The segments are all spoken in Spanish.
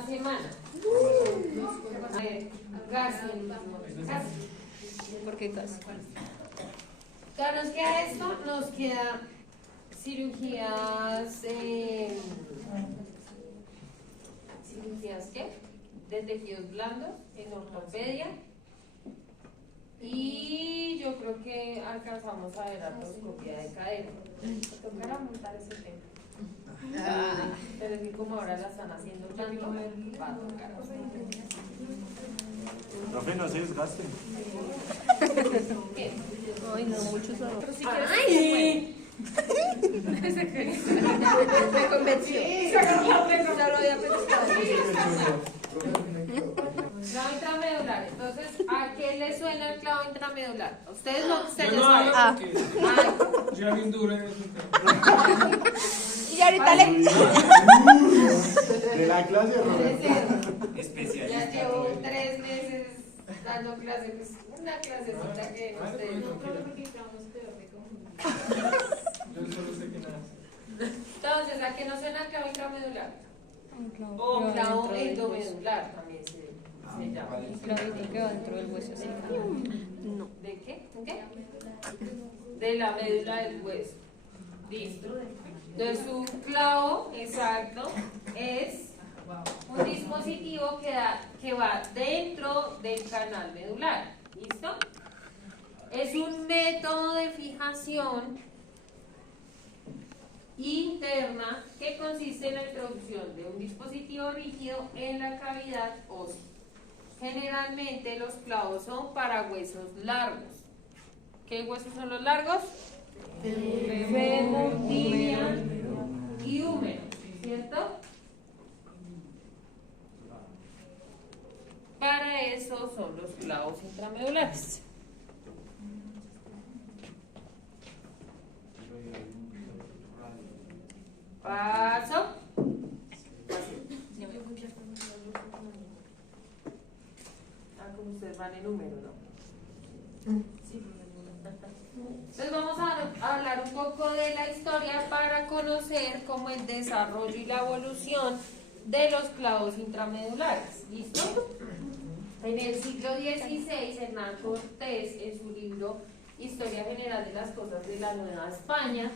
una semana. A ver, gasten. ¿Por qué casi? Claro, nos queda esto, nos queda cirugías, cirugías ¿qué? De tejidos blandos en ortopedia. Y yo creo que alcanzamos a ver artroscopia de cadera. Tocará montar ese tema. Pero es que como ahora la están haciendo blando, va a tocar. Profe, no se desgasten. ¿Qué? Ay, no, mucho sabor. ¡Ay! Me convenció. Ya lo había pensado. Clavo intramedular. Entonces, ¿a qué le suena el clavo intramedular? ¿A ustedes no? ¿Ustedes Yo no saben? hablo porque Ay, yo ya vi un duro en ese tema. Y ahorita le. De la clase, Roberto. ya llevo 3 meses dando clases, pues una clasecita que no sé. Yo solo sé que nada. Entonces, ¿a qué no suena clavo intramedular? Un O clavo dentro del hueso. endomedular también se llama. Un clavito que va dentro del hueso, sí. No. ¿De qué? ¿De qué? De la médula del hueso. Listo. Entonces, un clavo, exacto, es un dispositivo que va dentro del canal medular. ¿Listo? Es un método de fijación interna que consiste en la introducción de un dispositivo rígido en la cavidad ósea. Generalmente los clavos son para huesos largos. ¿Qué huesos son los largos? Fémur, tibia y húmero, ¿cierto? Para eso son los clavos intramedulares. Paso. Como ustedes van en número, ¿no? Entonces vamos a hablar un poco de la historia para conocer como el desarrollo y la evolución de los clavos intramedulares. ¿Listo? En el siglo XVI, Hernán Cortés, en su libro Historia General de las Cosas de la Nueva España,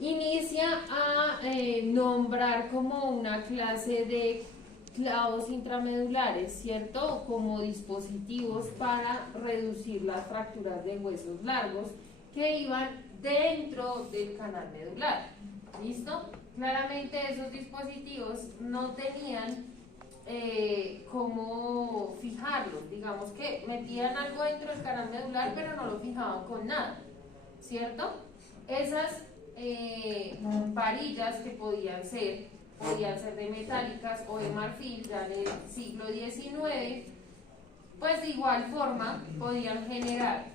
inicia a nombrar como una clase de clavos intramedulares, ¿cierto? Como dispositivos para reducir las fracturas de huesos largos que iban dentro del canal medular. ¿Listo? Claramente esos dispositivos no tenían cómo fijarlos, digamos que metían algo dentro del canal medular pero no lo fijaban con nada, ¿cierto? Esas varillas que podían ser de metálicas o de marfil ya en el siglo XIX, pues de igual forma podían generar,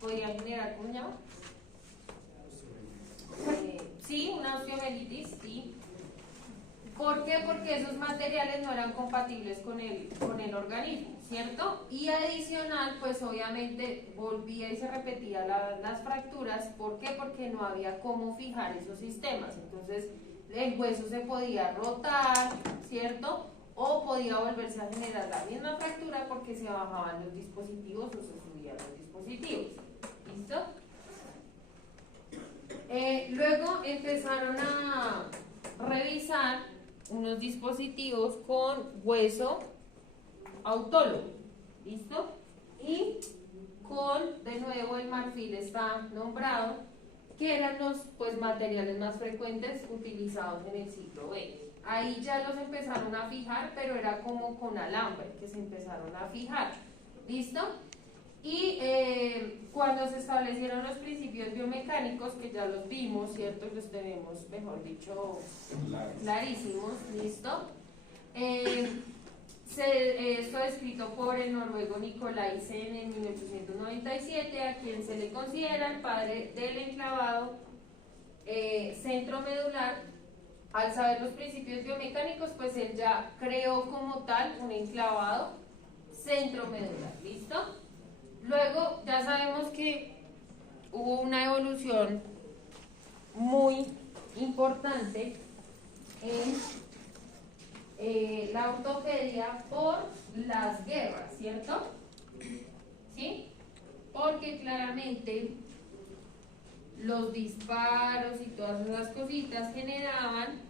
¿cómo se llama? Sí, una osteomelitis, sí. ¿Por qué? Porque esos materiales no eran compatibles con el organismo, ¿cierto? Y adicional, pues obviamente volvía y se repetía las fracturas. ¿Por qué? Porque no había cómo fijar esos sistemas. Entonces, el hueso se podía rotar, ¿cierto? O podía volverse a generar la misma fractura porque se bajaban los dispositivos o se subían los dispositivos. ¿Listo? Luego empezaron a revisar unos dispositivos con hueso autólogo, ¿listo? Y con, de nuevo, el marfil está nombrado, que eran los materiales más frecuentes utilizados en el siglo XX. Ahí ya los empezaron a fijar, pero era como con alambre que se empezaron a fijar, ¿listo? Y cuando se establecieron los principios biomecánicos, que ya los vimos, ¿cierto? Los tenemos, mejor dicho, clarísimos, ¿listo? Esto escrito por el noruego Nicolaisen en 1897, a quien se le considera el padre del enclavado centromedular. Al saber los principios biomecánicos, pues él ya creó como tal un enclavado centromedular, ¿listo? Luego ya sabemos que hubo una evolución muy importante en la ortopedia por las guerras, ¿cierto? ¿Sí? Porque claramente los disparos y todas esas cositas generaban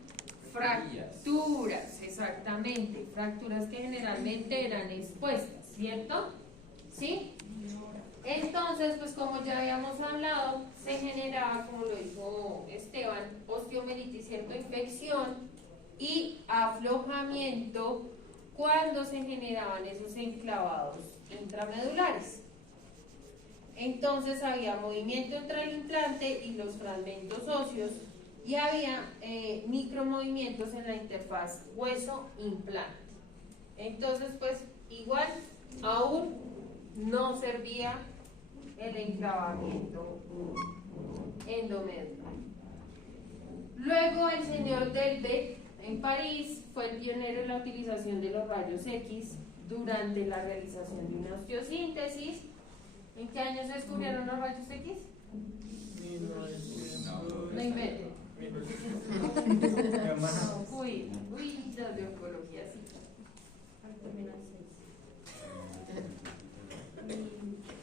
fracturas, exactamente, fracturas que generalmente eran expuestas, ¿cierto? ¿Sí? Entonces, pues como ya habíamos hablado, se generaba, como lo dijo Esteban, osteomelitis, ¿cierto? Infección y aflojamiento cuando se generaban esos enclavados intramedulares. Entonces había movimiento entre el implante y los fragmentos óseos y había micromovimientos en la interfaz hueso-implante. Entonces, pues igual aún no servía el enclavamiento endomedular. Luego el señor Delbecq en París fue el pionero en la utilización de los rayos X durante la realización de una osteosíntesis. ¿En qué año se descubrieron los rayos X? No inventen. Uy, los de oncología, sí.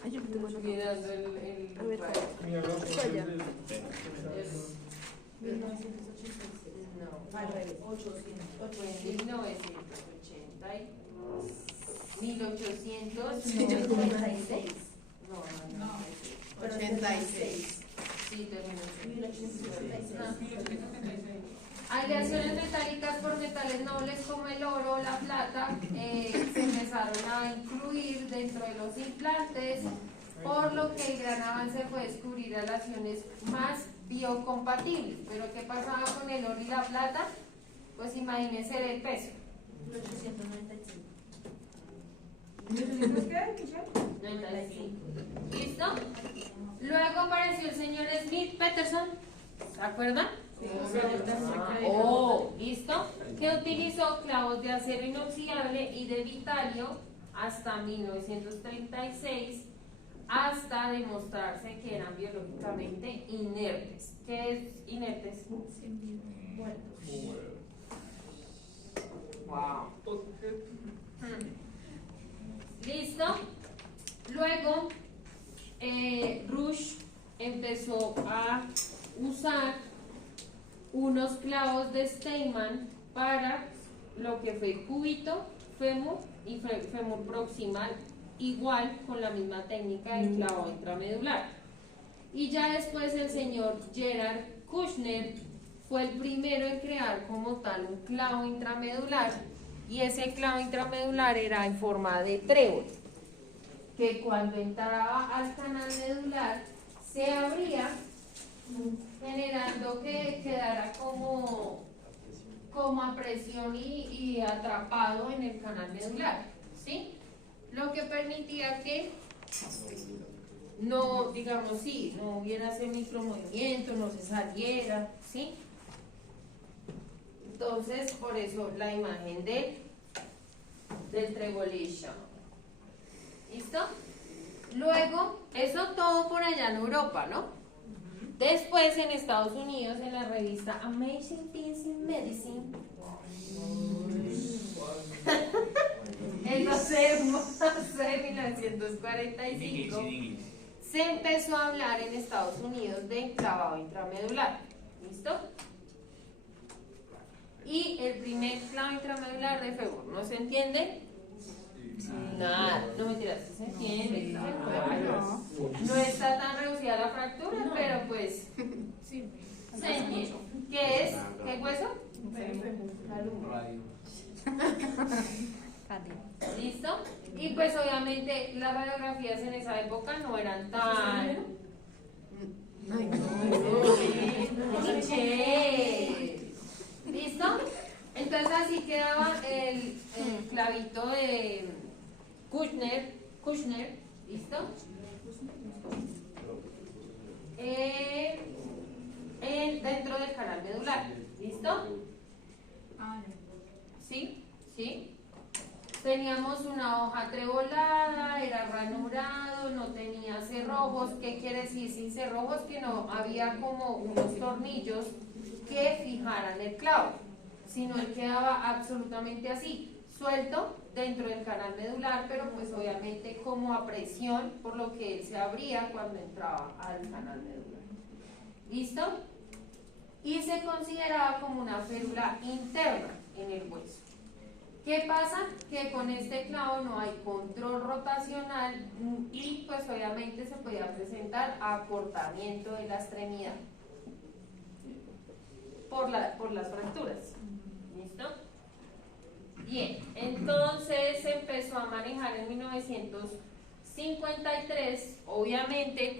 Ay, yo tengo una. Mirando el A ver, Mira, lo que Vaya. es del- es- 1986. no, Al revés. 800. Fue en 1980 y 1800. Sí, yo como 96. No. 86. Sí, terminó. 1876. Aleaciones metálicas por metales nobles como el oro o la plata se empezaron a incluir dentro de los implantes, por lo que el gran avance fue descubrir aleaciones más biocompatibles. Pero ¿qué pasaba con el oro y la plata? Pues imagínense el peso. 1895. 95. ¿Listo? Luego apareció el señor Smith Peterson, ¿se acuerdan? Oh, ¿listo? Que utilizó clavos de acero inoxidable y de vitalio hasta 1936, hasta demostrarse que eran biológicamente inertes. ¿Qué es inertes? Wow. ¿Listo? Luego, Rush empezó a usar unos clavos de Steinmann para lo que fue cúbito, fémur y fémur proximal, igual con la misma técnica del clavo intramedular. Y ya después el señor Gerard Kushner fue el primero en crear como tal un clavo intramedular, y ese clavo intramedular era en forma de trébol, que cuando entraba al canal medular se abría, generando que quedara como a presión y atrapado en el canal medular, ¿sí? Lo que permitía que no, digamos, sí, no hubiera ese micromovimiento, no se saliera, ¿sí? Entonces, por eso la imagen del trebolillo. ¿Listo? Luego, eso todo por allá en Europa, ¿no? Después en Estados Unidos, en la revista Amazing Things in Medicine, el 12 de marzo de 1945, se empezó a hablar en Estados Unidos de enclavado intramedular. ¿Listo? Y el primer clavo intramedular de fémur, ¿no se entiende? Nada, no mentiras, sí se entiende, claro. No está tan reducida la fractura, pero pues se entiende. ¿Qué es? ¿Qué hueso? ¿Listo? Y pues obviamente las radiografías en esa época no eran tan... ¿Listo? Entonces así quedaba el clavito de Kushner, ¿listo? Dentro del canal medular, ¿listo? ¿Sí? ¿Sí? Teníamos una hoja trebolada, era ranurado, no tenía cerrojos. ¿Qué quiere decir sin cerrojos? Que no había como unos tornillos que fijaran el clavo. sino él quedaba absolutamente así, suelto dentro del canal medular, pero pues obviamente como a presión, por lo que él se abría cuando entraba al canal medular. ¿Listo? Y se consideraba como una férula interna en el hueso. ¿Qué pasa? Que con este clavo no hay control rotacional y pues obviamente se podía presentar acortamiento de la extremidad por las fracturas. ¿Listo? Bien, entonces se empezó a manejar en 1953, obviamente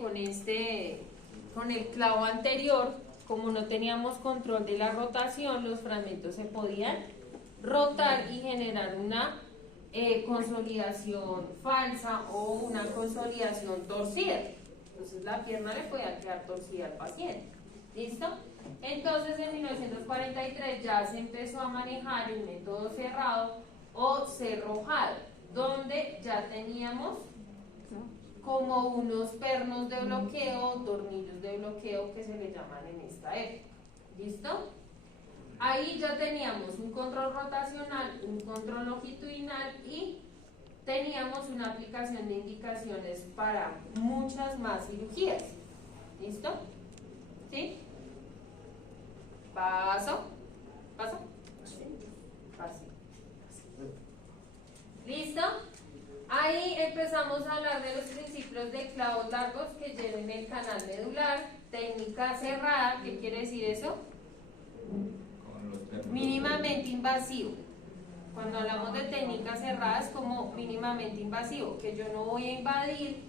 con el clavo anterior, como no teníamos control de la rotación, los fragmentos se podían rotar y generar una consolidación falsa o una consolidación torcida. Entonces la pierna le podía quedar torcida al paciente. ¿Listo? Entonces en 1943 ya se empezó a manejar el método cerrado o cerrojado, donde ya teníamos como unos pernos de bloqueo, tornillos de bloqueo que se le llaman en esta época. ¿Listo? Ahí ya teníamos un control rotacional, un control longitudinal y teníamos una aplicación de indicaciones para muchas más cirugías. ¿Listo? ¿Sí? Paso. Paso. Paso. ¿Listo? Ahí empezamos a hablar de los principios de clavos largos que lleven el canal medular, técnica cerrada. ¿Qué quiere decir eso? Mínimamente invasivo. Cuando hablamos de técnicas cerradas, como mínimamente invasivo, que yo no voy a invadir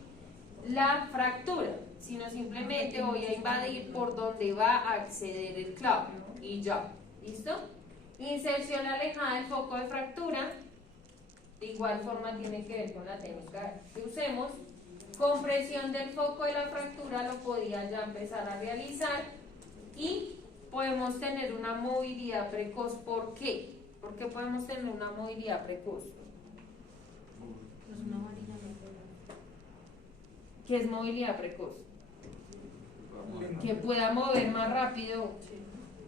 la fractura, sino simplemente voy a invadir por donde va a acceder el clavo y ya. ¿Listo? Inserción alejada del foco de fractura, de igual forma tiene que ver con la técnica que usemos. Compresión del foco de la fractura lo podía ya empezar a realizar y podemos tener una movilidad precoz. ¿Por qué? ¿Por qué podemos tener una movilidad precoz? ¿Qué es movilidad precoz? Que pueda mover más rápido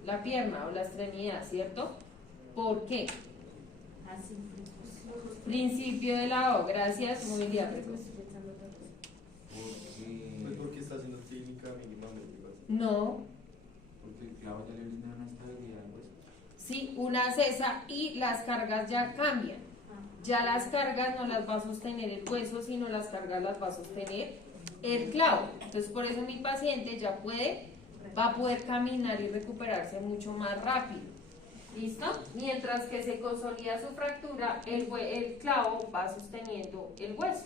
la pierna o la extremidad, ¿cierto? ¿Por qué? Principio de la O, gracias, movilidad precoz. Pues porque está haciendo técnica mínimamente invasiva. No. Porque el clavo ya le brinda una estabilidad al hueso. Sí, una cesa y las cargas ya cambian. Ya las cargas no las va a sostener el hueso, sino las cargas las va a sostener el clavo. Entonces por eso mi paciente ya va a poder caminar y recuperarse mucho más rápido. ¿Listo? Mientras que se consolida su fractura, el clavo va sosteniendo el hueso.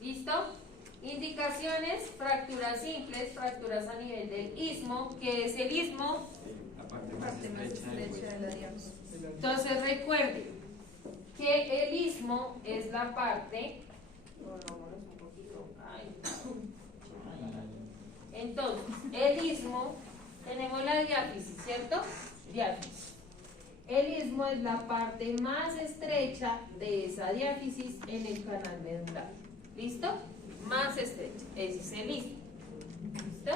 ¿Listo? Indicaciones: fracturas simples, fracturas a nivel del istmo. ¿Qué es el istmo? La parte más estrecha del hueso. Entonces recuerden que el istmo es la parte. Entonces, el istmo, tenemos la diáfisis, ¿cierto? Diáfisis. El istmo es la parte más estrecha de esa diáfisis en el canal medular. ¿Listo? Más estrecha. Ese es el istmo. ¿Listo?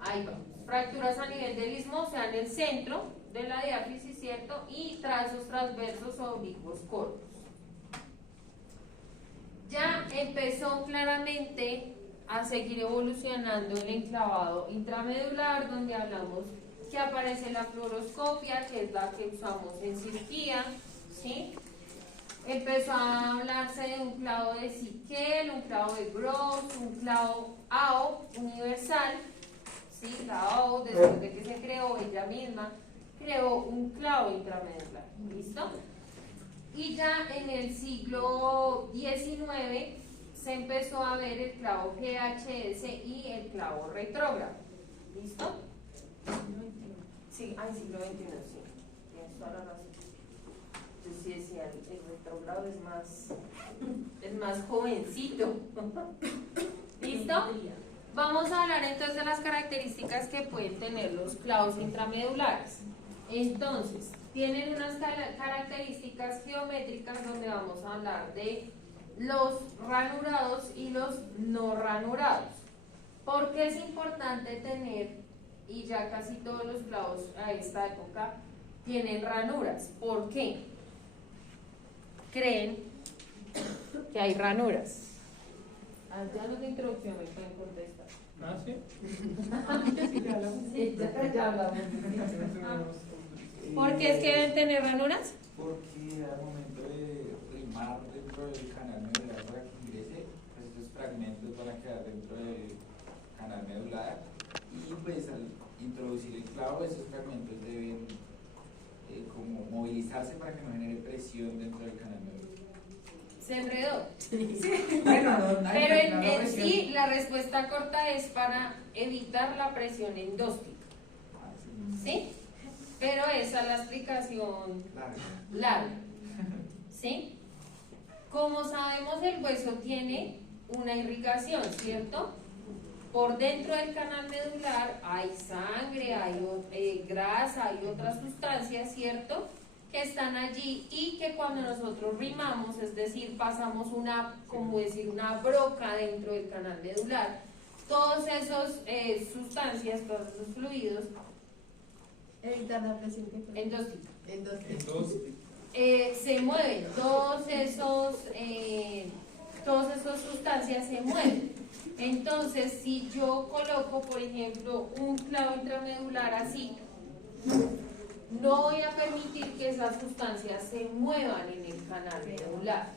Ahí vamos. Fracturas a nivel del istmo, o sea, en el centro de la diáfisis, ¿cierto? Y trazos transversos o oblicuos cortos. Ya empezó claramente a seguir evolucionando el enclavado intramedular, donde hablamos que aparece la fluoroscopia, que es la que usamos en cirugía, ¿sí? Empezó a hablarse de un clavo de Siquel, un clavo de Gross, un clavo AO universal, ¿sí? La AO, después de que se creó ella misma, creó un clavo intramedular, ¿listo? Y ya en el siglo XIX se empezó a ver el clavo GHS y el clavo retrógrado. ¿Listo? Sí, siglo XXI, sí. Tienes toda la razón. Yo sí decía, el retrógrado es más jovencito. ¿Listo? Vamos a hablar entonces de las características que pueden tener los clavos intramedulares. Entonces, tienen unas características geométricas donde vamos a hablar de los ranurados y los no ranurados. ¿Por qué es importante tener, y ya casi todos los clavos a esta época tienen ranuras? ¿Por qué creen que hay ranuras? Ya los de introducción me pueden contestar. ¿Ah, sí? Sí, ya hablamos. ¿Por qué es que deben tener ranuras? Porque al momento de rimar dentro del canal medular para que ingrese, pues estos fragmentos van a quedar dentro del canal medular y pues al introducir el clavo esos fragmentos deben como movilizarse para que no genere presión dentro del canal medular. Se enredó. Bueno, Pero en sí la respuesta corta es para evitar la presión endóstica. ¿Sí? Pero esa es la explicación larga. ¿Sí? Como sabemos, el hueso tiene una irrigación, ¿cierto? Por dentro del canal medular hay sangre, hay grasa, hay otras sustancias, ¿cierto?, que están allí y que cuando nosotros rimamos, es decir, pasamos una broca dentro del canal medular, todos esos sustancias, todos esos fluidos evitar la presión que endóstica Entonces, se mueven, todos esos sustancias se mueven. Entonces, si yo coloco, por ejemplo, un clavo intramedular así, no voy a permitir que esas sustancias se muevan en el canal medular.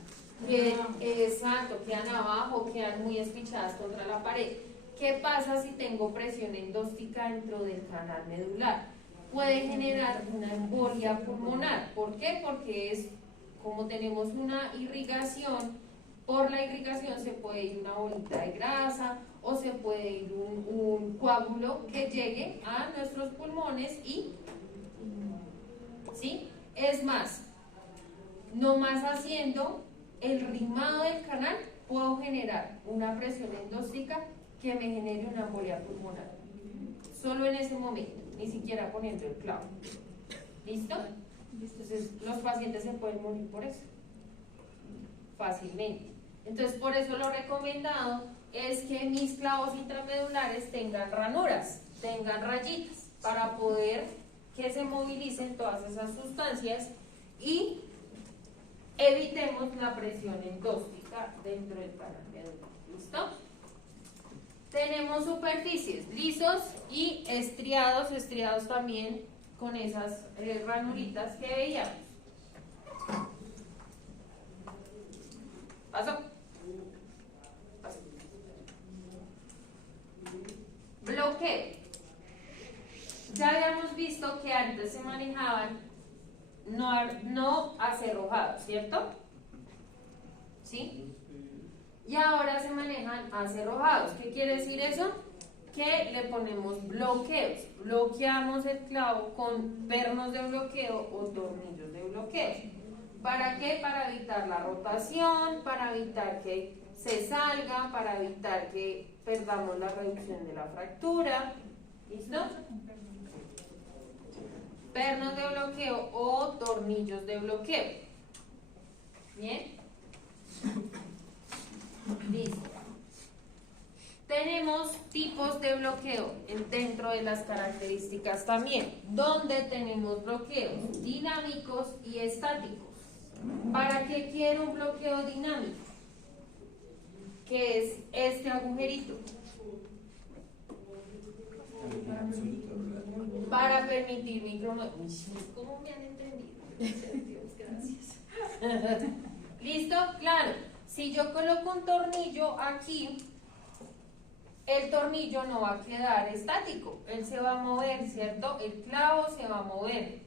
Exacto, quedan abajo, quedan muy espichadas contra la pared. ¿Qué pasa si tengo presión endóstica dentro del canal medular? Puede generar una embolia pulmonar. ¿Por qué? Porque es como tenemos una irrigación, por la irrigación se puede ir una bolita de grasa o se puede ir un coágulo que llegue a nuestros pulmones y ¿sí? Es más, nomás haciendo el rimado del canal puedo generar una presión endóstica que me genere una embolia pulmonar. Solo en ese momento, ni siquiera poniendo el clavo. ¿Listo? Entonces, los pacientes se pueden morir por eso. Fácilmente. Entonces, por eso lo recomendado es que mis clavos intramedulares tengan ranuras, tengan rayitas, para poder que se movilicen todas esas sustancias y evitemos la presión endóstica dentro del canal medular. ¿Listo? Tenemos superficies lisos y estriados también con esas ranulitas que veíamos. Paso. Bloqueo. Ya habíamos visto que antes se manejaban no acerrojados, ¿cierto? ¿Sí? Y ahora se manejan acerrojados. ¿Qué quiere decir eso? Que le ponemos bloqueos. Bloqueamos el clavo con pernos de bloqueo o tornillos de bloqueo. ¿Para qué? Para evitar la rotación, para evitar que se salga, para evitar que perdamos la reducción de la fractura. ¿Listo? Pernos de bloqueo o tornillos de bloqueo. ¿Bien? Listo. Tenemos tipos de bloqueo dentro de las características también, donde tenemos bloqueos dinámicos y estáticos. ¿Para qué quiero un bloqueo dinámico? Que es este agujerito. Para permitir micromovimientos. ¿Cómo me han entendido? Dios, gracias. ¿Listo? Claro. Si yo coloco un tornillo aquí, el tornillo no va a quedar estático. Él se va a mover, ¿cierto? El clavo se va a mover,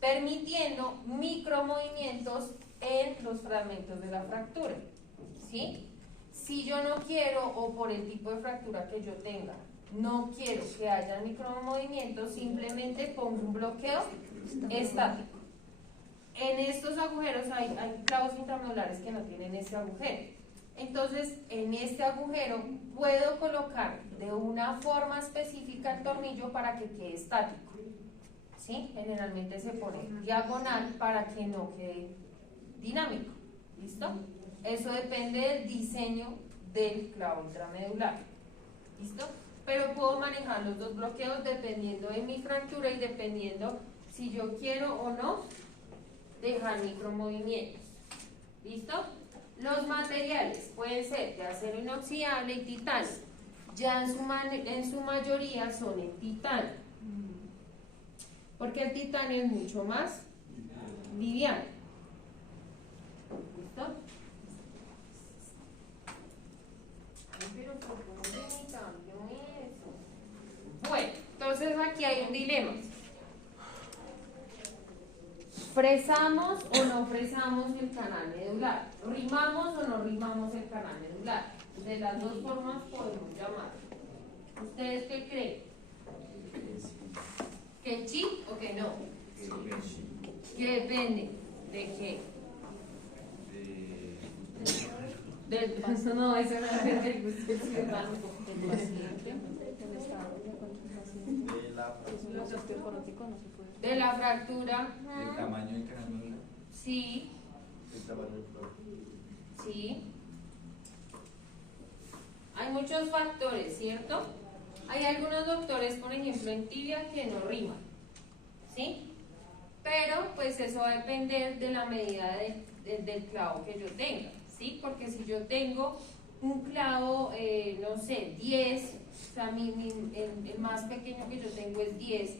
permitiendo micromovimientos en los fragmentos de la fractura. ¿Sí? Si yo no quiero, o por el tipo de fractura que yo tenga, no quiero que haya micromovimientos, simplemente pongo un bloqueo estático. En estos agujeros hay clavos intramedulares que no tienen este agujero. Entonces, en este agujero puedo colocar de una forma específica el tornillo para que quede estático. ¿Sí? Generalmente se pone diagonal para que no quede dinámico. ¿Listo? Eso depende del diseño del clavo intramedular. ¿Listo? Pero puedo manejar los dos bloqueos dependiendo de mi fractura y dependiendo si yo quiero o no dejar micromovimientos. ¿Listo? Los materiales pueden ser de acero inoxidable y titanio. Ya en su mayoría son en titanio. Porque el titanio es mucho más liviano. ¿Listo? Ay, pero ¿por qué no me cambio eso? Bueno, entonces aquí hay un dilema. ¿Fresamos o no fresamos el canal medular? ¿Rimamos o no rimamos el canal medular? De las dos formas podemos llamar. ¿Ustedes qué creen? ¿Que sí o que no? ¿Que depende? ¿De qué? Del paso, no, eso no es del gusto del banco. Del paciente, del estado de concentración. Los osteoporóticos no se puede. De la fractura. El tamaño del canal medular. Sí, El tamaño del cuerpo. sí. Hay muchos factores, ¿cierto? Hay algunos doctores, por ejemplo, en tibia que no riman, ¿sí? Pero pues eso va a depender de la medida del clavo que yo tenga, ¿sí? Porque si yo tengo un clavo, no sé, 10, o sea, el más pequeño que yo tengo es 10,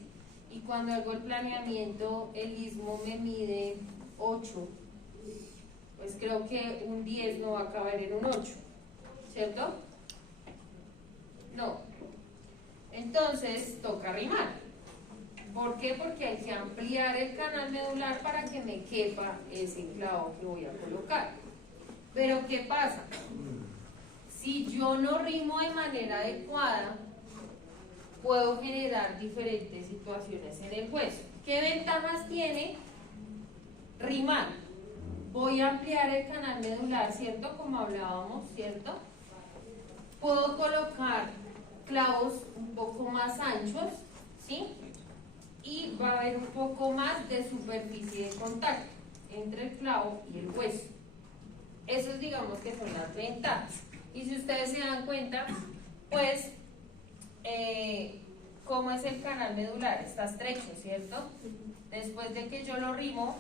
y cuando hago el planeamiento el istmo me mide 8, pues creo que un 10 no va a caber en un 8, ¿cierto? No. Entonces toca rimar. ¿Por qué? Porque hay que ampliar el canal medular para que me quepa ese clavo que voy a colocar. Pero ¿qué pasa? Si yo no rimo de manera adecuada, puedo generar diferentes situaciones en el hueso. ¿Qué ventajas tiene rimar? Voy a ampliar el canal medular, ¿cierto? Como hablábamos, ¿cierto? Puedo colocar clavos un poco más anchos, ¿sí? Y va a haber un poco más de superficie de contacto entre el clavo y el hueso. Esos digamos que son las ventajas. Y si ustedes se dan cuenta, pues, ¿cómo es el canal medular? Está estrecho, ¿cierto? Después de que yo lo rimo,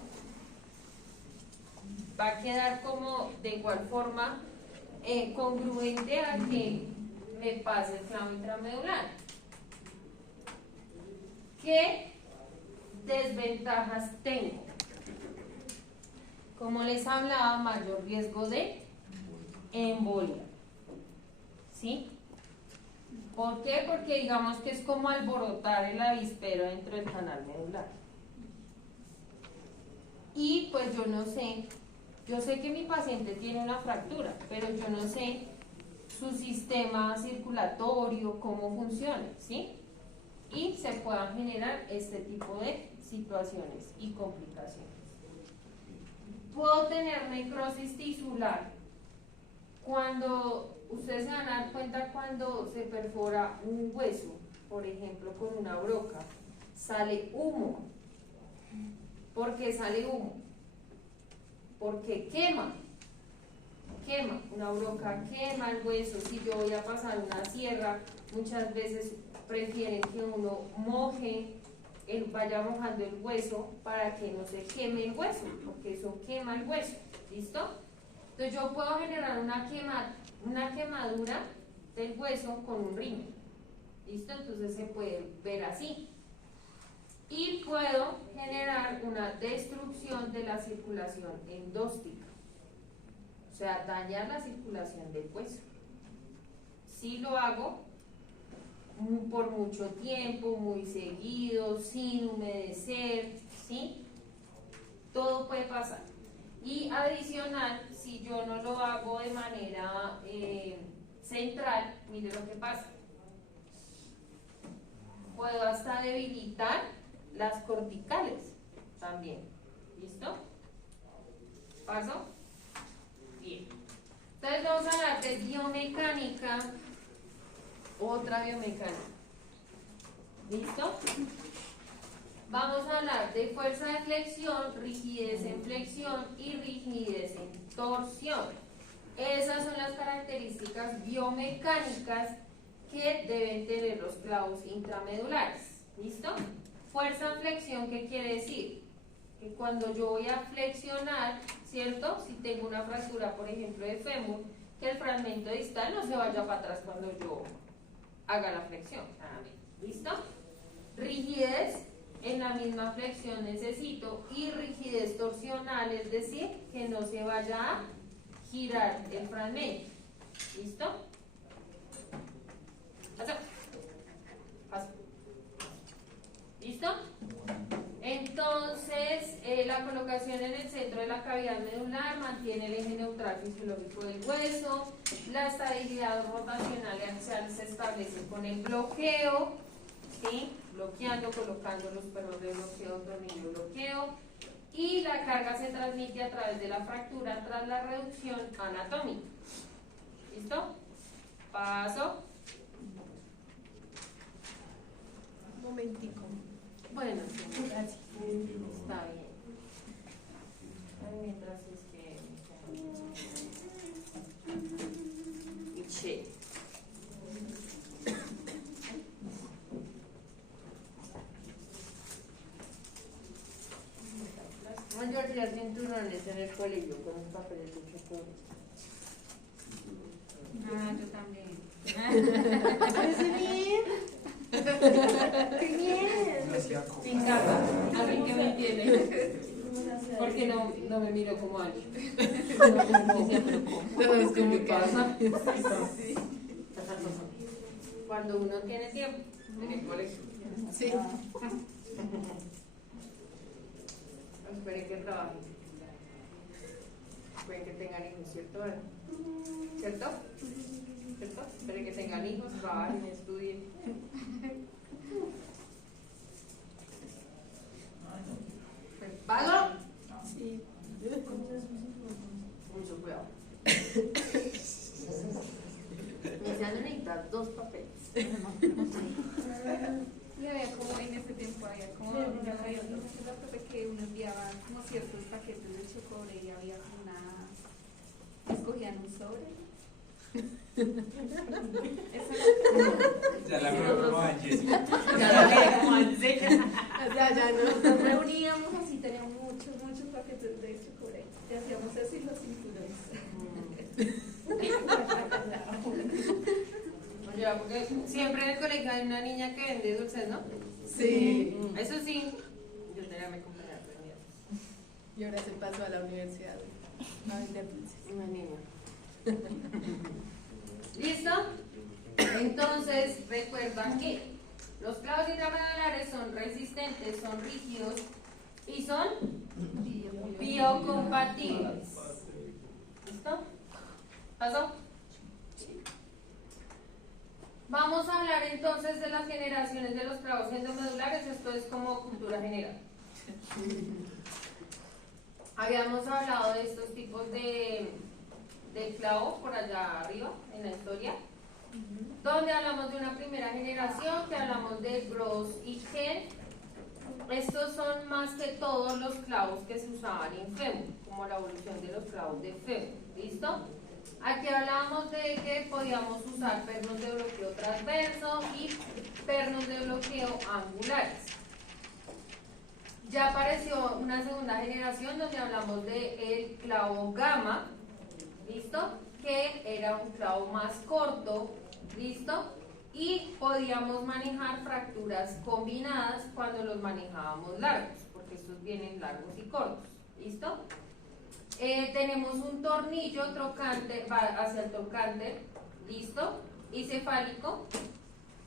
va a quedar como de igual forma congruente a que me pase el clavo intramedular. ¿Qué desventajas tengo? Como les hablaba, mayor riesgo de embolia. ¿Sí? ¿Por qué? Porque digamos que es como alborotar el avispero dentro del canal medular. Y pues yo no sé, yo sé que mi paciente tiene una fractura, pero yo no sé su sistema circulatorio, cómo funciona, ¿sí? Y se puedan generar este tipo de situaciones y complicaciones. Puedo tener necrosis tisular. Cuando ustedes se van a dar cuenta, cuando se perfora un hueso, por ejemplo con una broca, sale humo. ¿Por qué sale humo? Porque quema, una broca quema el hueso. Si yo voy a pasar una sierra, muchas veces prefieren que uno vaya mojando el hueso para que no se queme el hueso, porque eso quema el hueso. ¿Listo? Entonces yo puedo generar una quemadura del hueso con un riñón. ¿Listo? Entonces se puede ver así. Y puedo generar una destrucción de la circulación endóstica, o sea, dañar la circulación del hueso. Si lo hago por mucho tiempo, muy seguido, sin humedecer, ¿sí? Todo puede pasar. Y adicional, si yo no lo hago de manera central, mire lo que pasa. Puedo hasta debilitar las corticales también. ¿Listo? ¿Paso? Bien. Entonces vamos a hablar de biomecánica, otra biomecánica. ¿Listo? Vamos a hablar de fuerza de flexión, rigidez en flexión y rigidez en torsión. Esas son las características biomecánicas que deben tener los clavos intramedulares. ¿Listo? Fuerza en flexión, ¿qué quiere decir? Que cuando yo voy a flexionar, ¿cierto? Si tengo una fractura, por ejemplo, de fémur, que el fragmento distal no se vaya para atrás cuando yo haga la flexión. ¿Listo? Rigidez, en la misma flexión necesito, y rigidez torsional, es decir, que no se vaya a girar el fragmento. ¿Listo? Paso. Paso. ¿Listo? Entonces, la colocación en el centro de la cavidad medular mantiene el eje neutral fisiológico del hueso. La estabilidad rotacional y axial se establece con el bloqueo, ¿sí? Bloqueando, colocando los perros de bloqueo, tornillo bloqueo. Y la carga se transmite a través de la fractura tras la reducción anatómica. ¿Listo? Paso. Un momentico. Bueno, sí, gracias. Está bien. Mientras es que che. Yo hacía cinturones en el colegio con los papeles de chocolate. Ah, yo también. ¿Parece bien? ¡Qué bien! Sin capa, alguien que me entiende. Porque no me miro como alguien. No es que me pasa. Cuando uno tiene tiempo en el colegio. Sí. Esperen que trabajen. Esperen que tengan hijos, ¿cierto? ¿Cierto? ¿Cierto? Esperen que tengan hijos, trabajen, estudien. ¿Pago? Sí. Mucho cuidado. Ya no necesitas 2 papeles. Y había como en ese tiempo había como una profe que uno enviaba como ciertos paquetes de chocolate y había como una, escogían un sobre. Eso Ya la probó Jessica. ya no. Nos reuníamos así, teníamos muchos paquetes de chocolate y hacíamos así los cinturones. Oye, porque siempre en el colegio hay una niña que vende dulces, ¿no? Sí. Eso sí, yo tenía mi compañera prendida. Y ahora se pasó a la universidad a vender dulces. Una niña. ¿Listo? Entonces, recuerda que los clavos intramedulares son resistentes, son rígidos y son biocompatibles. ¿Listo? ¿Pasó? Vamos a hablar entonces de las generaciones de los clavos endomedulares. Esto es como cultura general. Habíamos hablado de estos tipos de clavos por allá arriba en la historia, donde hablamos de una primera generación, que hablamos de Gross y Ken. Estos son más que todos los clavos que se usaban en fémur, como la evolución de los clavos de fémur. ¿Listo? Aquí hablábamos de que podíamos usar pernos de bloqueo transverso y pernos de bloqueo angulares. Ya apareció una segunda generación donde hablamos del clavo gamma, ¿listo? Que era un clavo más corto, ¿listo? Y podíamos manejar fracturas combinadas cuando los manejábamos largos, porque estos vienen largos y cortos, ¿listo? Tenemos un tornillo trocante, va hacia el trocante, ¿listo? Y cefálico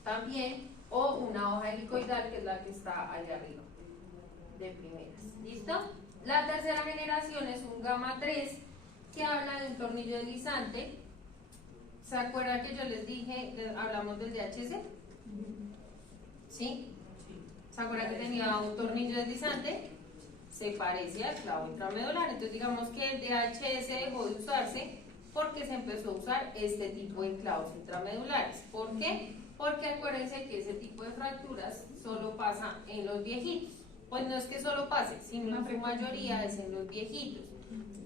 también, o una hoja helicoidal, que es la que está allá arriba, de primeras, ¿listo? La tercera generación es un gamma 3, que habla de un tornillo deslizante. ¿Se acuerdan que yo les dije, hablamos del DHS? ¿Sí? ¿Se acuerdan que tenía un tornillo deslizante? Se parece al clavo intramedular. Entonces digamos que el DHS dejó de usarse porque se empezó a usar este tipo de clavos intramedulares. ¿Por qué? Porque acuérdense que ese tipo de fracturas solo pasa en los viejitos. Pues no es que solo pase, sino en su mayoría es en los viejitos.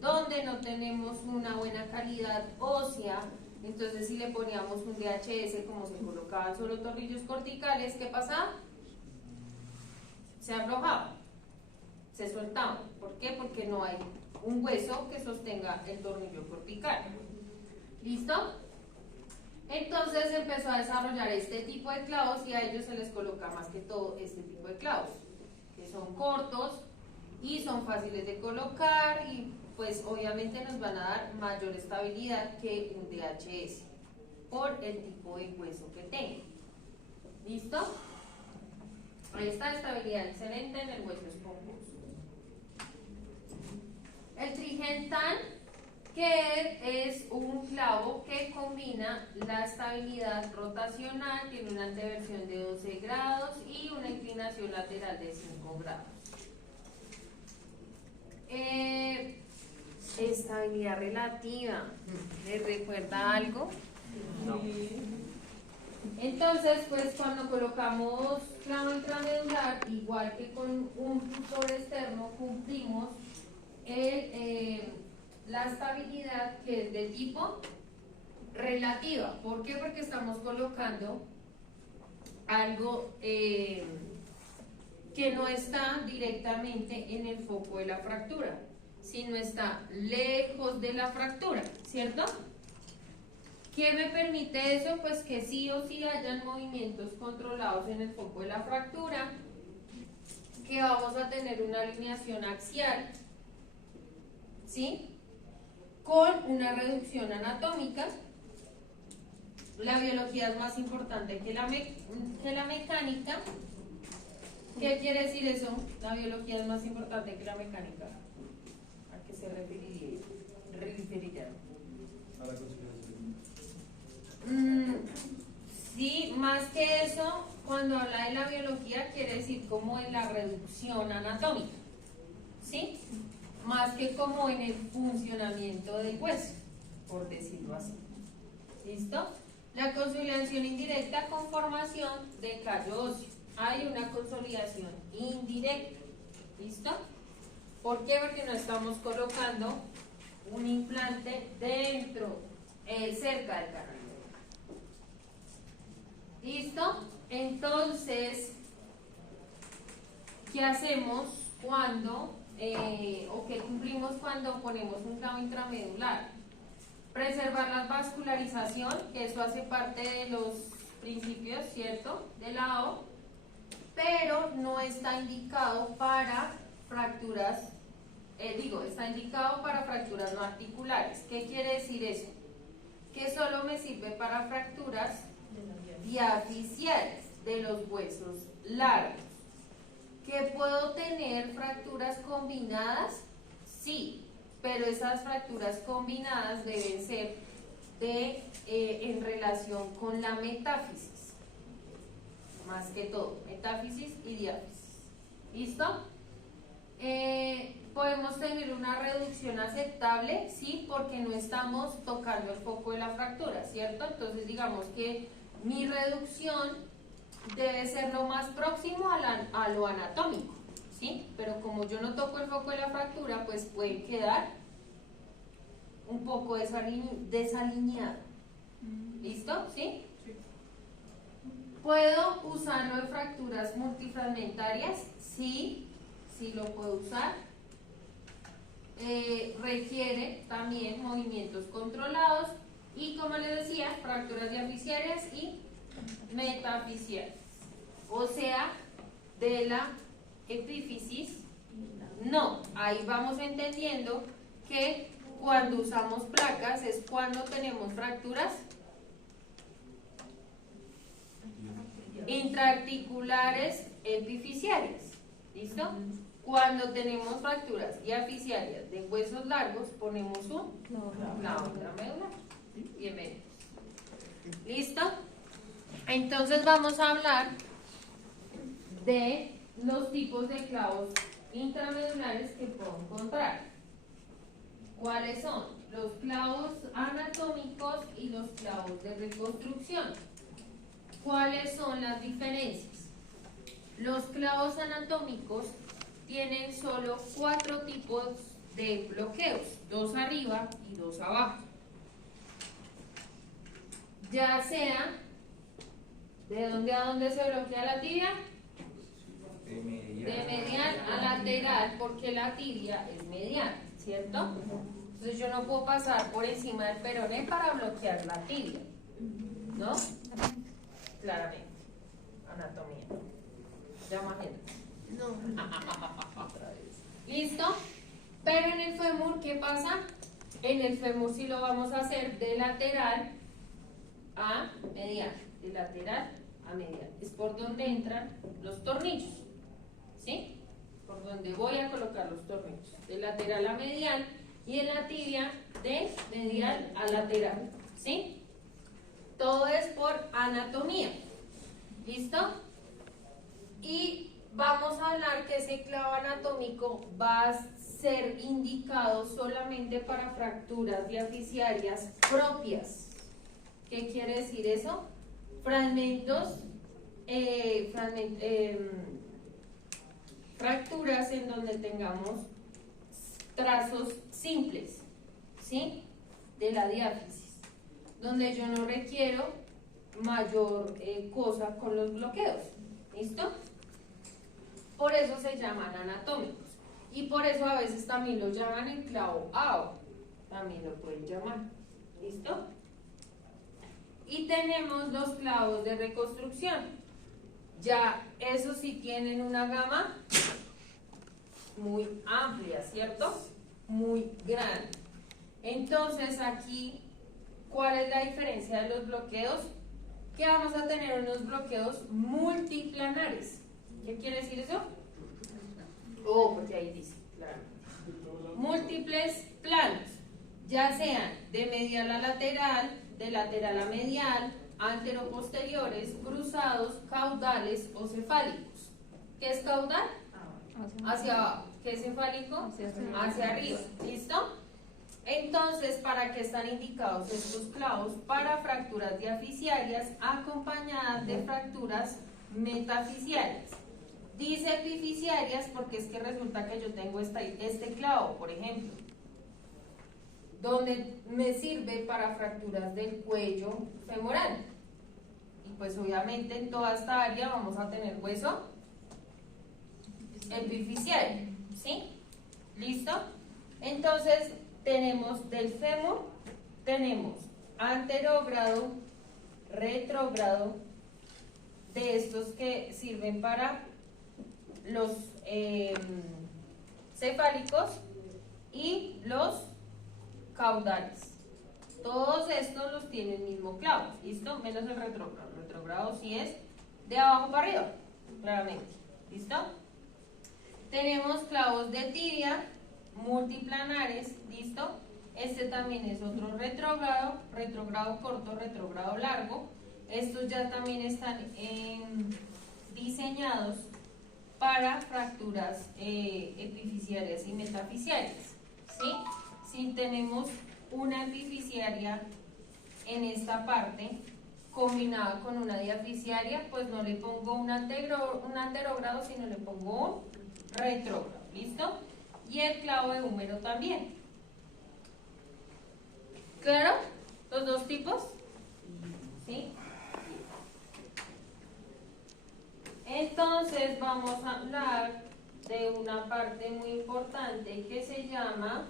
donde no tenemos una buena calidad ósea. Entonces si le poníamos un DHS, como se colocaban solo tornillos corticales, ¿qué pasaba? Se aflojaba, se soltaba. ¿Por qué? Porque no hay un hueso que sostenga el tornillo cortical. ¿Listo? Entonces empezó a desarrollar este tipo de clavos y a ellos se les coloca más que todo este tipo de clavos, que son cortos y son fáciles de colocar y pues obviamente nos van a dar mayor estabilidad que un DHS por el tipo de hueso que tenga. ¿Listo? Esta estabilidad excelente en el hueso esponjoso. El trigentan, que es un clavo que combina la estabilidad rotacional, tiene una anteversión de 12 grados y una inclinación lateral de 5 grados. Estabilidad relativa, ¿les recuerda algo? No. Entonces, pues cuando colocamos clavo intramedular, igual que con un tutor externo, cumplimos la estabilidad que es de tipo relativa. ¿Por qué? Porque estamos colocando algo que no está directamente en el foco de la fractura, sino está lejos de la fractura, ¿cierto? ¿Qué me permite eso? Pues que sí o sí hayan movimientos controlados en el foco de la fractura, que vamos a tener una alineación axial, ¿sí? Con una reducción anatómica. La biología es más importante que la mecánica. ¿Qué quiere decir eso? La biología es más importante que la mecánica. ¿A qué se referiría? A la consideración. Sí, más que eso, cuando habla de la biología quiere decir como en la reducción anatómica, ¿sí? Más que como en el funcionamiento del hueso, por decirlo así. ¿Listo? La consolidación indirecta con formación de callo óseo. Hay una consolidación indirecta. ¿Listo? ¿Por qué? Porque no estamos colocando un implante dentro, cerca del canal. ¿Listo? Entonces, ¿qué hacemos cuando, o qué cumplimos cuando ponemos un clavo intramedular? Preservar la vascularización, que eso hace parte de los principios, ¿cierto?, de la O, pero no está indicado para fracturas, está indicado para fracturas no articulares. ¿Qué quiere decir eso? Que solo me sirve para fracturas diaficiales de los huesos largos. ¿Que puedo tener fracturas combinadas? Sí, pero esas fracturas combinadas deben ser en relación con la metáfisis, más que todo, metáfisis y diáfisis. ¿Listo? Podemos tener una reducción aceptable, sí, porque no estamos tocando el foco de la fractura, ¿cierto? Entonces digamos que mi reducción debe ser lo más próximo a lo anatómico, ¿sí? Pero como yo no toco el foco de la fractura, pues puede quedar un poco desalineado. ¿Listo? ¿Sí? Sí. ¿Puedo usarlo en fracturas multifragmentarias? Sí, sí lo puedo usar. Requiere también movimientos controlados y, como les decía, fracturas diaficiales y metafisiales. O sea, de la epífisis, no. Ahí vamos entendiendo que cuando usamos placas es cuando tenemos fracturas intraarticulares epifisiales. ¿Listo? Cuando tenemos fracturas diaficiales de huesos largos, ponemos un clavo intramedular. Bienvenidos. ¿Listo? Entonces vamos a hablar de los tipos de clavos intramedulares que puedo encontrar. ¿Cuáles son? Los clavos anatómicos y los clavos de reconstrucción. ¿Cuáles son las diferencias? Los clavos anatómicos tienen solo 4 tipos de bloqueos, 2 arriba y 2 abajo. Ya sea, ¿de dónde a dónde se bloquea la tibia? De De medial a lateral, porque la tibia es medial, ¿cierto? Entonces yo no puedo pasar por encima del peroné para bloquear la tibia, ¿no? Claramente. Anatomía. Llama gente. No. Otra vez. ¿Listo? Pero en el fémur, ¿qué pasa? En el fémur sí lo vamos a hacer de lateral a medial. De lateral a medial. Es por donde entran los tornillos. ¿Sí? Por donde voy a colocar los tornillos. De lateral a medial y en la tibia de medial a lateral. ¿Sí? Todo es por anatomía. ¿Listo? Y vamos a hablar que ese clavo anatómico va a ser indicado solamente para fracturas diaficiarias propias. ¿Qué quiere decir eso? Fragmentos, fracturas en donde tengamos trazos simples, ¿sí? De la diáfisis, donde yo no requiero mayor cosa con los bloqueos. ¿Listo? Por eso se llaman anatómicos. Y por eso a veces también lo llaman el clavo AO. También lo pueden llamar. ¿Listo? Y tenemos los clavos de reconstrucción. Ya esos sí tienen una gama muy amplia, ¿cierto? Muy grande. Entonces aquí, ¿cuál es la diferencia de los bloqueos? Que vamos a tener unos bloqueos multiplanares. ¿Qué quiere decir eso? Oh, porque ahí dice, claramente. Múltiples planos, ya sean de medial a lateral, de lateral a medial, anteroposteriores, cruzados, caudales o cefálicos. ¿Qué es caudal? Hacia abajo. ¿Qué es cefálico? Hacia arriba. ¿Listo? Entonces, ¿para qué están indicados estos clavos? Para fracturas diaficiarias acompañadas de fracturas metafisiarias. Dice epificiarias porque es que resulta que yo tengo este clavo, por ejemplo, donde me sirve para fracturas del cuello femoral. Y pues obviamente en toda esta área vamos a tener hueso epificiario, ¿sí? ¿Listo? Entonces tenemos del fémur, tenemos anterógrado, retrógrado, de estos que sirven para los cefálicos y los caudales. Todos estos los tiene el mismo clavo, ¿listo? Menos el retrógrado. El retrógrado sí es de abajo para arriba, claramente, ¿listo? Tenemos clavos de tibia multiplanares, ¿listo? Este también es otro retrógrado, retrógrado corto, retrógrado largo. Estos ya también están diseñados para fracturas epificiarias y metafisiarias, ¿sí? Si tenemos una epificiaria en esta parte combinada con una diaficiaria, pues no le pongo un anterógrado, sino le pongo un retrógrado, ¿listo? Y el clavo de húmero también. ¿Claro? Los dos tipos, ¿sí? Entonces vamos a hablar de una parte muy importante que se llama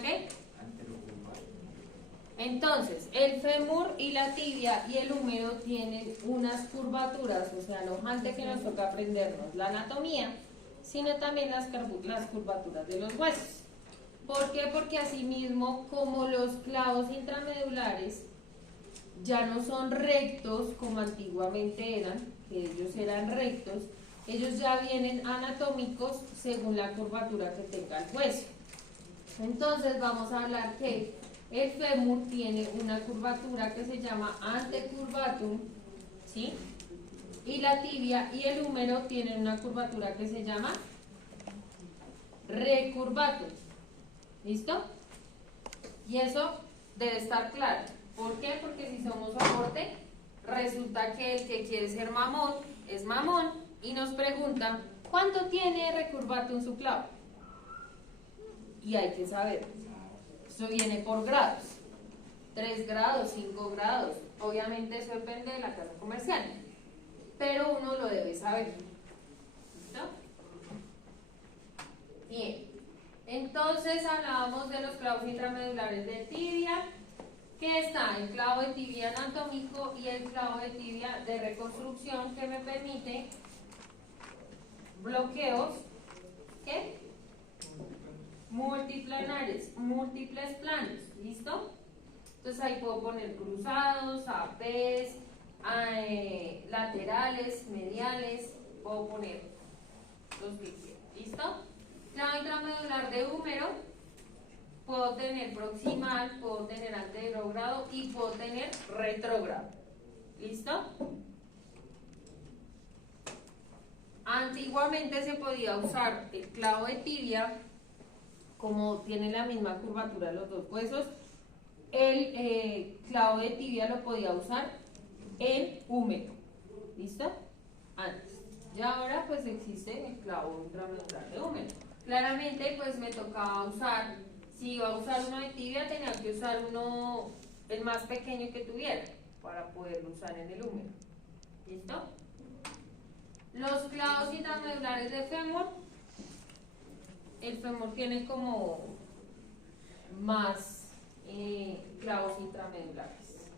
¿qué? Entonces, el fémur y la tibia y el húmero tienen unas curvaturas, o sea, no antes que nos toca aprendernos la anatomía, sino también las curvaturas de los huesos. ¿Por qué? Porque asimismo, como los clavos intramedulares ya no son rectos como antiguamente eran, que ellos eran rectos, ellos ya vienen anatómicos según la curvatura que tenga el hueso. Entonces vamos a hablar que el fémur tiene una curvatura que se llama antecurvatum, ¿sí? Y la tibia y el húmero tienen una curvatura que se llama recurvatum. ¿Listo? Y eso debe estar claro. ¿Por qué? Porque si somos soporte, resulta que el que quiere ser mamón es mamón y nos pregunta ¿cuánto tiene recurvato en su clavo? Y hay que saber. Eso viene por grados. 3 grados, 5 grados. Obviamente eso depende de la casa comercial. Pero uno lo debe saber. ¿Listo? Bien. Entonces hablábamos de los clavos intramedulares de tibia, que está el clavo de tibia anatómico y el clavo de tibia de reconstrucción, que me permite bloqueos, ¿qué? Multiplanares, múltiples planos, ¿listo? Entonces ahí puedo poner cruzados, APs, laterales, mediales, puedo poner los que quiera, ¿listo? Clavo intramedular de húmero, puedo tener proximal, puedo tener anterogrado y puedo tener retrógrado, ¿listo? Antiguamente se podía usar el clavo de tibia, como tiene la misma curvatura los dos huesos, el clavo de tibia lo podía usar en húmero, ¿listo? Antes. Y ahora pues existe el clavo intramedular de húmero. Claramente pues me tocaba usar, si iba a usar uno de tibia tenía que usar uno, el más pequeño que tuviera, para poderlo usar en el húmero, ¿listo? Los clavos intramedulares de fémur, el fémur tiene como más clavos intramedulares.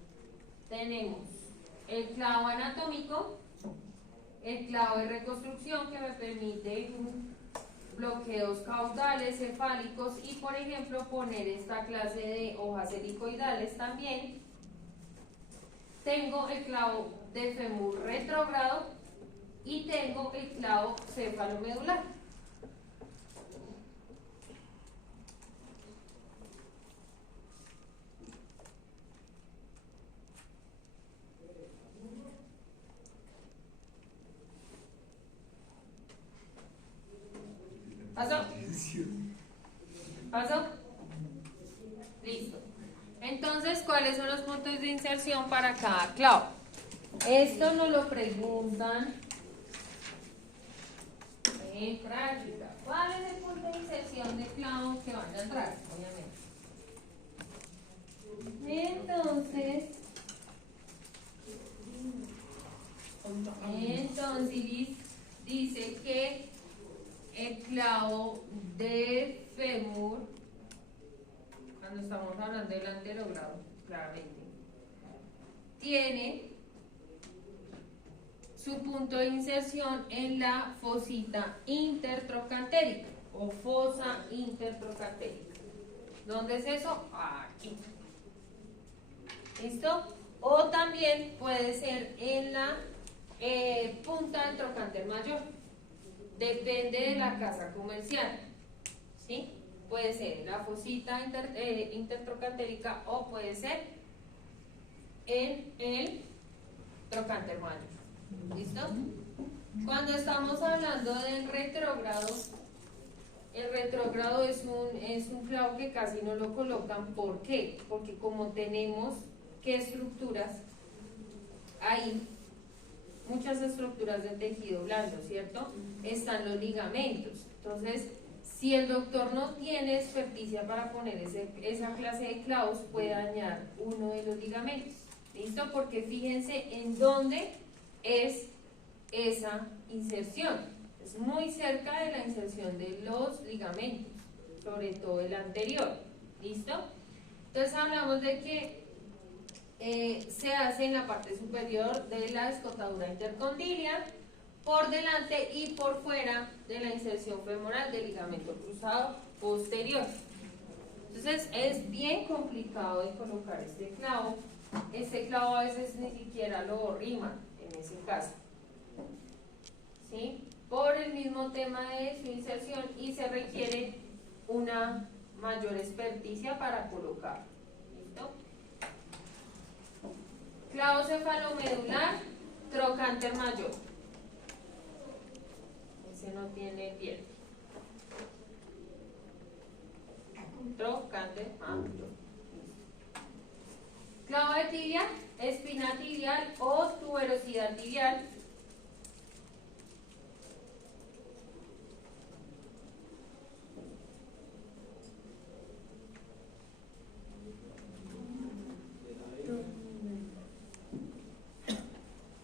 Tenemos el clavo anatómico, el clavo de reconstrucción que me permite bloqueos caudales, cefálicos y por ejemplo poner esta clase de hojas helicoidales también. Tengo el clavo de fémur retrógrado y tengo el clavo cefalomedular. ¿Pasó? ¿Pasó? Listo. Entonces, ¿cuáles son los puntos de inserción para cada clavo? Esto nos lo preguntan en práctica. ¿Cuál es el punto de inserción de clavos que van a entrar? Obviamente. Entonces dice que el clavo de fémur, cuando estamos hablando del anterogrado, claramente, tiene su punto de inserción en la fosita intertrocantérica o fosa intertrocantérica. ¿Dónde es eso? Aquí. ¿Listo? O también puede ser en la punta del trocánter mayor. Depende de la casa comercial, ¿sí? Puede ser en la fosita intertrocantérica o puede ser en el trocánter mayor. ¿Listo? Cuando estamos hablando del retrógrado, el retrógrado es un clavo que casi no lo colocan. ¿Por qué? Porque como tenemos que estructuras ahí, muchas estructuras de tejido blando, ¿cierto? Están los ligamentos. Entonces, si el doctor no tiene experticia para poner esa clase de clavos, puede dañar uno de los ligamentos. ¿Listo? Porque fíjense en dónde es esa inserción. Es muy cerca de la inserción de los ligamentos, sobre todo el anterior. ¿Listo? Entonces hablamos de que se hace en la parte superior de la escotadura intercondilia, por delante y por fuera de la inserción femoral del ligamento cruzado posterior. Entonces es bien complicado de colocar este clavo. Este clavo a veces ni siquiera lo riman en ese caso, ¿sí? Por el mismo tema de su inserción y se requiere una mayor experticia para colocar. ¿Listo? Clavo cefalomedular, trocánter mayor. Ese no tiene piel. Trocánter mayor. Clavo de tibia, espina tibial o tuberosidad tibial.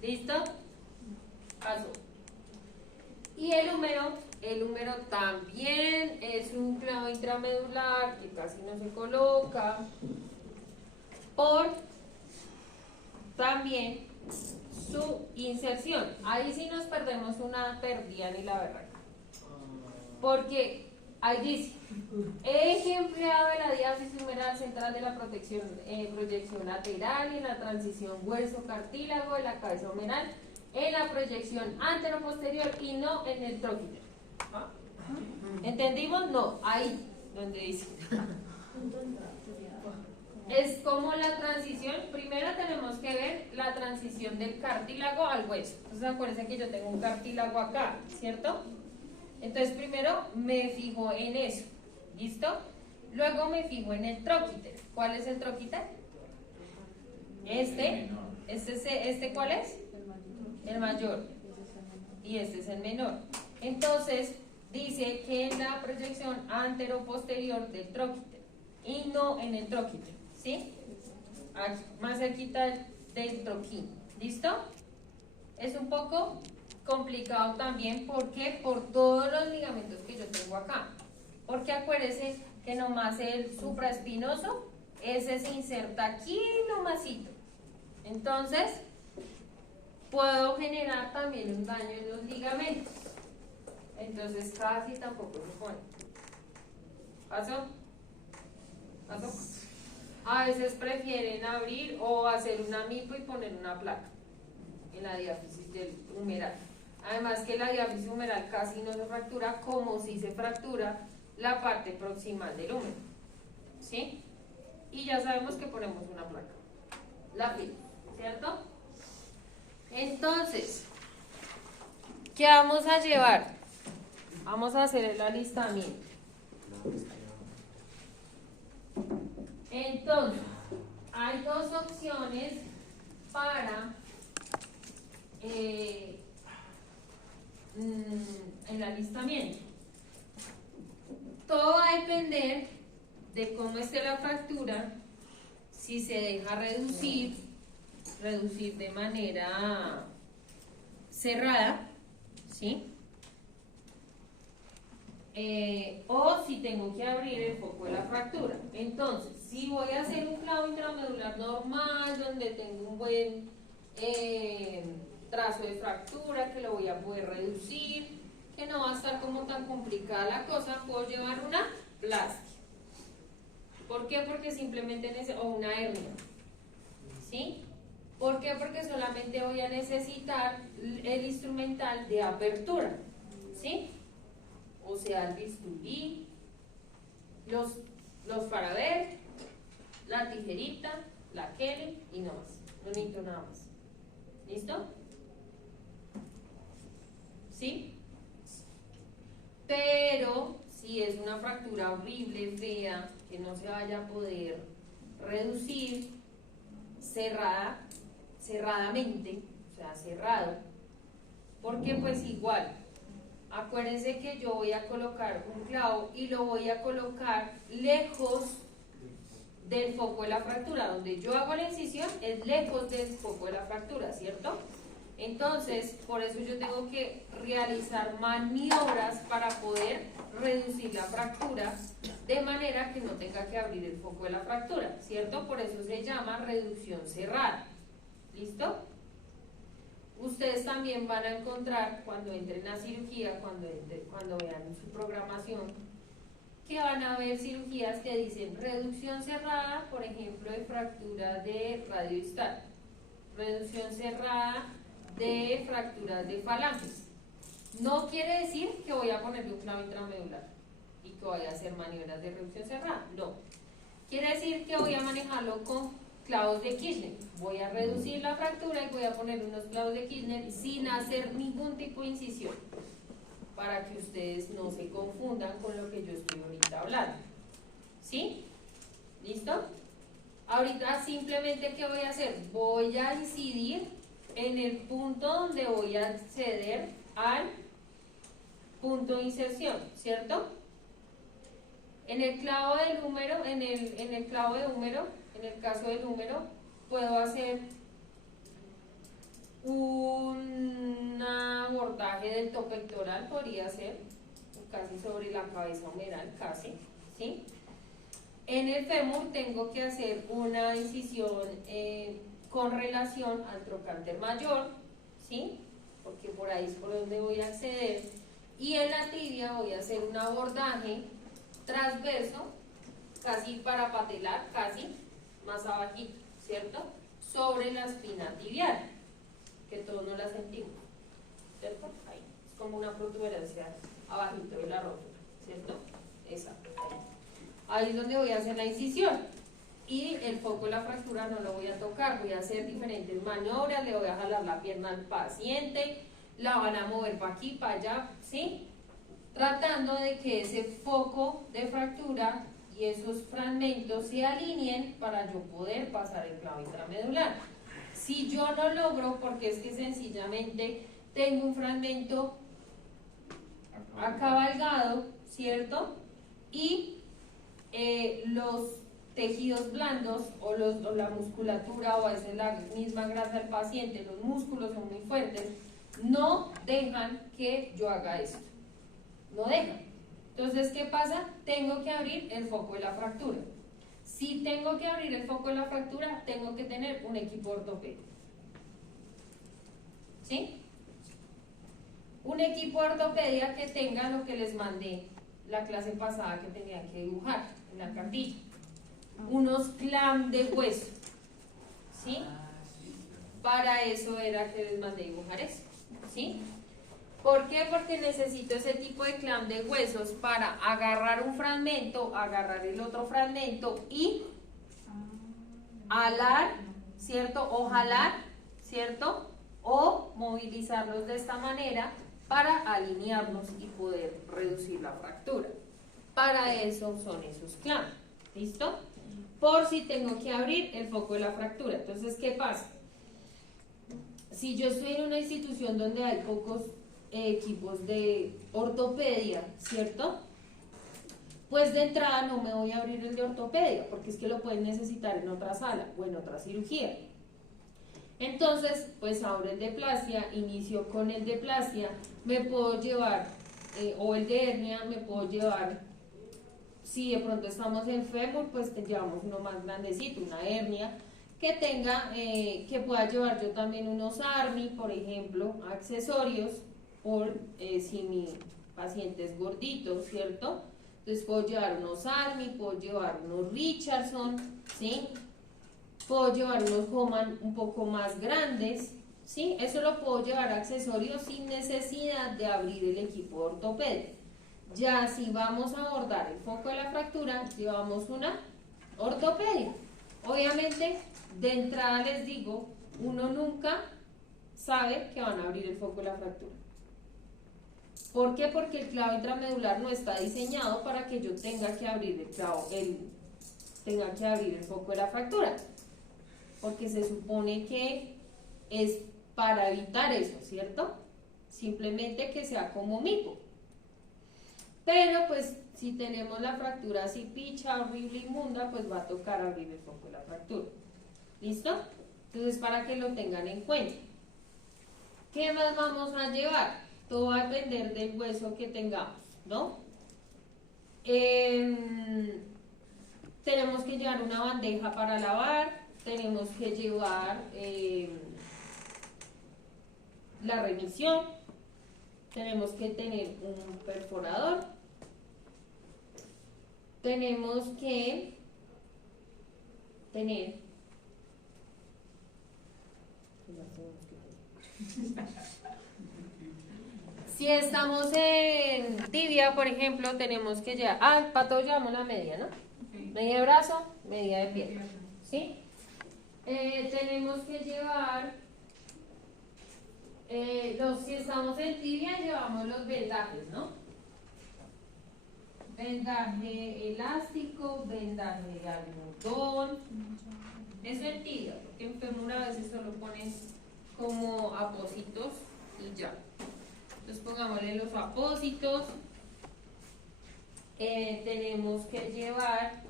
¿Listo? Pasó. Y el húmero también es un clavo intramedular que casi no se coloca por también su inserción. Ahí sí nos perdemos una pérdida ni la verdad. Porque ahí dice, eje empleado de la diáfisis humeral central de la proyección lateral y en la transición hueso-cartílago de la cabeza humeral, en la proyección antero-posterior y no en el troquíter. ¿Entendimos? No, ahí donde dice. Es como la transición, primero tenemos que ver la transición del cartílago al hueso. Entonces acuérdense que yo tengo un cartílago acá, ¿cierto? Entonces primero me fijo en eso, ¿listo? Luego me fijo en el troquíter. ¿Cuál es el troquíter? ¿Este cuál es? El mayor. Y este es el menor. Entonces dice que en la proyección antero-posterior del troquíter y no en el troquíter, ¿sí? Aquí, más cerquita del troquín, ¿listo? Es un poco complicado también porque por todos los ligamentos que yo tengo acá, porque acuérdense que nomás el supraespinoso, ese se inserta aquí nomasito, entonces puedo generar también un daño en los ligamentos, entonces casi tampoco se pone. ¿Pasó? A veces prefieren abrir o hacer una mipo y poner una placa en la diáfisis del humeral. Además que la diáfisis humeral casi no se fractura, como si se fractura la parte proximal del húmero, ¿sí? Y ya sabemos que ponemos una placa, la fila, ¿cierto? Entonces, ¿qué vamos a llevar? Vamos a hacer el alistamiento. Entonces, hay dos opciones para el alistamiento. Todo va a depender de cómo esté la fractura, si se deja reducir de manera cerrada, ¿sí? O si tengo que abrir el foco de la fractura. Entonces, si voy a hacer un clavo intramedular normal, donde tengo un buen trazo de fractura, que lo voy a poder reducir, que no va a estar como tan complicada la cosa, puedo llevar una plástica. ¿Por qué? Porque simplemente o una hernia, ¿sí? ¿Por qué? Porque solamente voy a necesitar el instrumental de apertura, ¿sí? O sea, el bisturí, los para ver, la tijerita, la Kelly y no más. No necesito nada más. ¿Listo? ¿Sí? Pero si es una fractura horrible, fea, que no se vaya a poder reducir, cerradamente, o sea, cerrado, porque pues igual, acuérdense que yo voy a colocar un clavo y lo voy a colocar lejos del foco de la fractura. Donde yo hago la incisión es lejos del foco de la fractura, ¿cierto? Entonces, por eso yo tengo que realizar maniobras para poder reducir la fractura de manera que no tenga que abrir el foco de la fractura, ¿cierto? Por eso se llama reducción cerrada. ¿Listo? Ustedes también van a encontrar cuando entren a cirugía, cuando vean su programación, que van a ver cirugías que dicen reducción cerrada, por ejemplo, de fractura de radio distal, reducción cerrada de fracturas de falanges. No quiere decir que voy a ponerle un clavo intramedular y que voy a hacer maniobras de reducción cerrada, no. Quiere decir que voy a manejarlo con clavos de Kirchner. Voy a reducir la fractura y voy a poner unos clavos de Kirchner sin hacer ningún tipo de incisión, para que ustedes no se confundan con lo que yo estoy ahorita hablando. ¿Sí? ¿Listo? Ahorita simplemente, ¿qué voy a hacer? Voy a incidir en el punto donde voy a acceder al punto de inserción, ¿cierto? En el clavo del húmero, en el clavo de húmero, en el caso del húmero, puedo hacer un abordaje del tope pectoral, podría ser casi sobre la cabeza humeral, casi, ¿sí? En el fémur tengo que hacer una incisión con relación al trocánter mayor, ¿sí? Porque por ahí es por donde voy a acceder. Y en la tibia voy a hacer un abordaje transverso, casi para patelar, casi, más abajito, ¿cierto? Sobre la espina tibial, que todos no la sentimos, ¿cierto? Ahí, es como una protuberancia abajito de la rótula, ¿cierto? Exacto, ahí es donde voy a hacer la incisión. Y el foco de la fractura no lo voy a tocar, voy a hacer diferentes maniobras, le voy a jalar la pierna al paciente, la van a mover para aquí, para allá, ¿sí? Tratando de que ese foco de fractura y esos fragmentos se alineen para yo poder pasar el clavo intramedular. Si yo no logro, porque es que sencillamente tengo un fragmento acabalgado, ¿cierto? Y los tejidos blandos o la musculatura o a veces la misma grasa del paciente, los músculos son muy fuertes, no dejan que yo haga esto, no dejan. Entonces, ¿qué pasa? Tengo que abrir el foco de la fractura. Si tengo que abrir el foco de la fractura, tengo que tener un equipo ortopédico, ¿sí? Un equipo de ortopedia que tenga lo que les mandé la clase pasada que tenía que dibujar en la cartilla. Unos clamp de hueso, ¿sí? Para eso era que les mandé dibujar eso, ¿sí? ¿Por qué? Porque necesito ese tipo de clamp de huesos para agarrar un fragmento, agarrar el otro fragmento y alar, ¿cierto? O jalar, ¿cierto? O movilizarlos de esta manera para alinearnos y poder reducir la fractura. Para eso son esos clamps, ¿listo? Por si tengo que abrir el foco de la fractura. Entonces, ¿qué pasa? Si yo estoy en una institución donde hay pocos equipos de ortopedia, ¿cierto? Pues de entrada no me voy a abrir el de ortopedia, porque es que lo pueden necesitar en otra sala o en otra cirugía. Entonces, pues abro el de plastia, inicio con el de plastia, me puedo llevar, o el de hernia, me puedo llevar, si de pronto estamos en fémur, pues llevamos uno más grandecito, una hernia, que tenga, que pueda llevar yo también unos ARMI, por ejemplo, accesorios, por si mi paciente es gordito, ¿cierto? Entonces puedo llevar unos ARMI, puedo llevar unos Richardson, ¿sí? Puedo llevar unos Homan un poco más grandes, ¿sí? Eso lo puedo llevar accesorios sin necesidad de abrir el equipo de ortopedia. Ya si vamos a abordar el foco de la fractura, llevamos una ortopedia. Obviamente, de entrada les digo, uno nunca sabe que van a abrir el foco de la fractura. ¿Por qué? Porque el clavo intramedular no está diseñado para que yo tenga que abrir el foco de la fractura. Porque se supone que es para evitar eso, ¿cierto? Simplemente que sea como mico. Pero pues si tenemos la fractura así picha, horrible, inmunda, pues va a tocar abrir el foco de la fractura. ¿Listo? Entonces para que lo tengan en cuenta. ¿Qué más vamos a llevar? Todo va a depender del hueso que tengamos, ¿no? Tenemos que llevar una bandeja para lavar, tenemos que llevar la remisión, tenemos que tener un perforador, tenemos que tener si estamos en tibia, por ejemplo, tenemos que llevar, para todos llevamos la media, ¿no? Media de brazo, media de pierna, ¿sí? Tenemos que llevar, si estamos en tibia, llevamos los vendajes, ¿no? vendaje elástico, vendaje de algodón. Eso en tibia, porque en fémur a veces solo ponen como apósitos y ya. Entonces pongámosle los apósitos. Tenemos que llevar.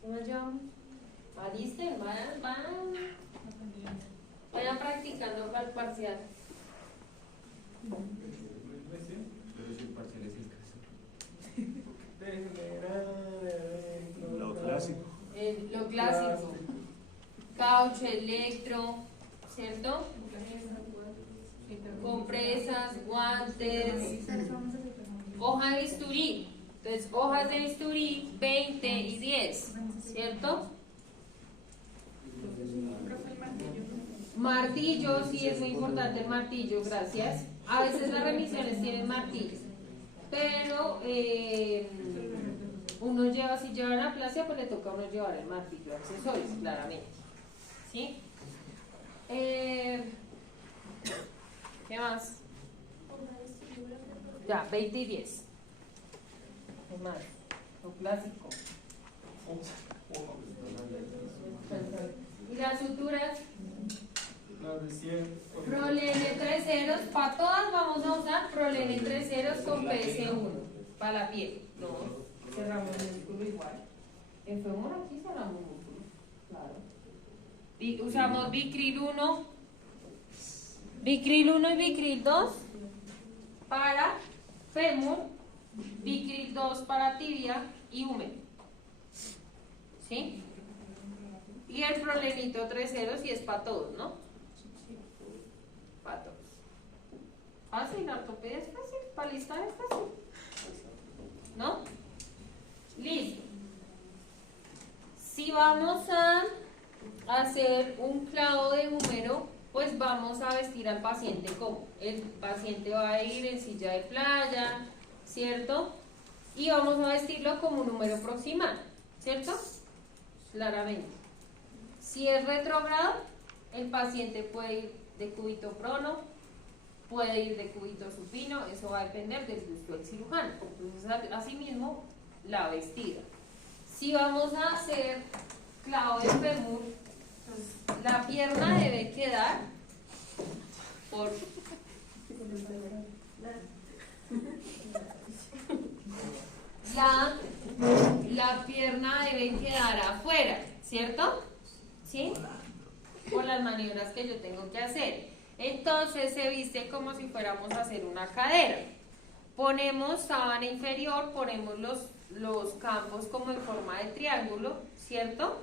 ¿Qué más llevamos? Alisten, vayan practicando para el parcial. Pero si el parcial es escaso. Lo clásico. Lo clásico. Caucho, electro, ¿cierto? Compresas, guantes, hoja de bisturí. Entonces, hojas de bisturí, 20 y 10, ¿cierto? Profe, el martillo. Martillo, sí es muy importante el martillo, gracias. A veces las remisiones tienen martillo, pero uno lleva, si lleva una placia, pues le toca a uno llevar el martillo, accesorios, claramente. ¿Sí? ¿Qué más? Ya, 20 y 10. ¿Qué más? Lo clásico. ¿Y las suturas? Prolene 3 ceros. Para todas vamos a usar prolene 3 ceros con PS1. Para la piel. No, cerramos el músculo igual. En fémur aquí cerramos el músculo. Claro. Usamos Bicril 1. Bicril 1 y Bicril 2 para fémur. Bicril 2 para tibia y húmero. ¿Sí? Y el prolenito 3 ceros y es para todos, ¿no? Para todos. Fácil, la ortopedia es fácil, para listar es fácil. ¿No? Listo. Si vamos a hacer un clavo de húmero, pues vamos a vestir al paciente como. El paciente va a ir en silla de playa, ¿cierto? Y vamos a vestirlo como un número proximal, ¿cierto? Claramente. Si es retrógrado, el paciente puede ir de cúbito prono, puede ir de cúbito supino, eso va a depender del gusto del cirujano. Entonces, asimismo, la vestida. Si vamos a hacer clavo de fémur, pues, la pierna debe quedar por... La pierna debe quedar afuera, ¿cierto? ¿Sí? Por las maniobras que yo tengo que hacer. Entonces se viste como si fuéramos a hacer una cadera. Ponemos sábana inferior, ponemos los campos como en forma de triángulo, ¿cierto?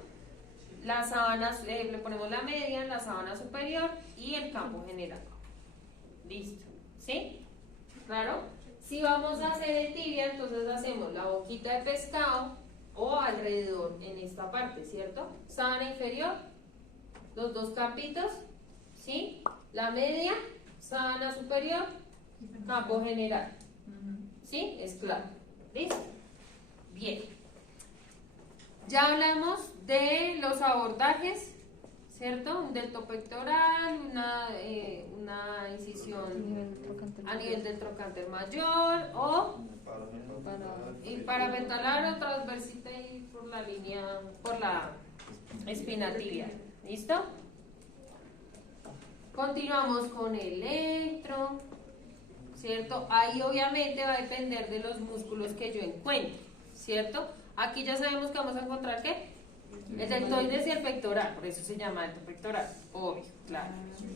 Las sábanas, le ponemos la media, la sábana superior y el campo general. Listo, ¿sí? ¿Claro? Si vamos a hacer el tibia, entonces hacemos la boquita de pescado o alrededor en esta parte, ¿cierto? Sábana inferior, los dos campitos, ¿sí? La media, sábana superior, campo general. ¿Sí? Es claro. ¿Listo? Bien. Ya hablamos de los abordajes, ¿cierto? Un delto pectoral, una incisión a nivel del trocánter mayor o parapetalar o transversita y por la línea, por la espina tibial. ¿Listo? Continuamos con electro, ¿cierto? Ahí obviamente va a depender de los músculos que yo encuentre, ¿cierto? Aquí ya sabemos que vamos a encontrar ¿qué? El deltoides y el pectoral, por eso se llama delto pectoral, obvio, claro.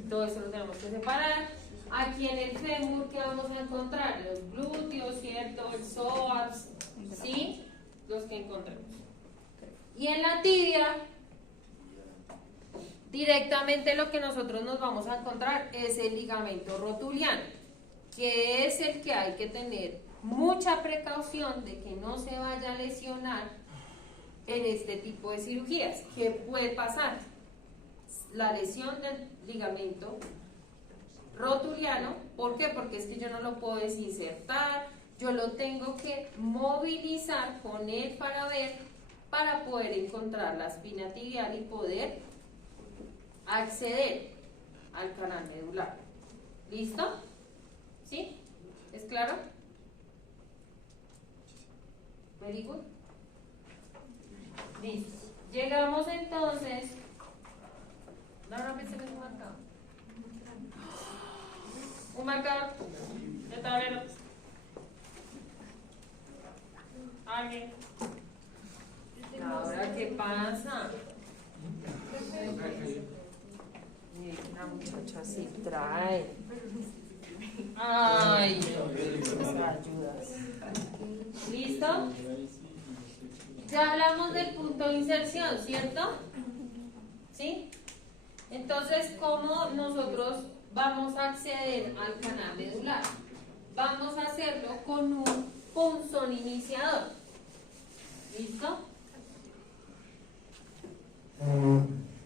Todo eso lo tenemos que separar. Aquí en el fémur, ¿qué vamos a encontrar? Los glúteos, ¿cierto? El psoas, ¿sí? Los que encontremos. Y en la tibia, directamente lo que nosotros nos vamos a encontrar es el ligamento rotuliano, que es el que hay que tener mucha precaución de que no se vaya a lesionar en este tipo de cirugías. ¿Qué puede pasar? La lesión del ligamento rotuliano, ¿por qué? Porque es que yo no lo puedo desinsertar, yo lo tengo que movilizar con el paraver para poder encontrar la espina tibial y poder acceder al canal medular. ¿Listo? ¿Sí? ¿Es claro? Very good. Listo. Llegamos entonces. No, pensé que es un marcador. Un marcador de tablero. ¿Alguien? Ahora, ¿qué pasa? La muchacha sí trae. Ay, no, ayudas. ¿Listo? Ya hablamos del punto de inserción, ¿cierto? ¿Sí? Entonces, ¿cómo nosotros vamos a acceder al canal medular? Vamos a hacerlo con un punzón iniciador. ¿Listo?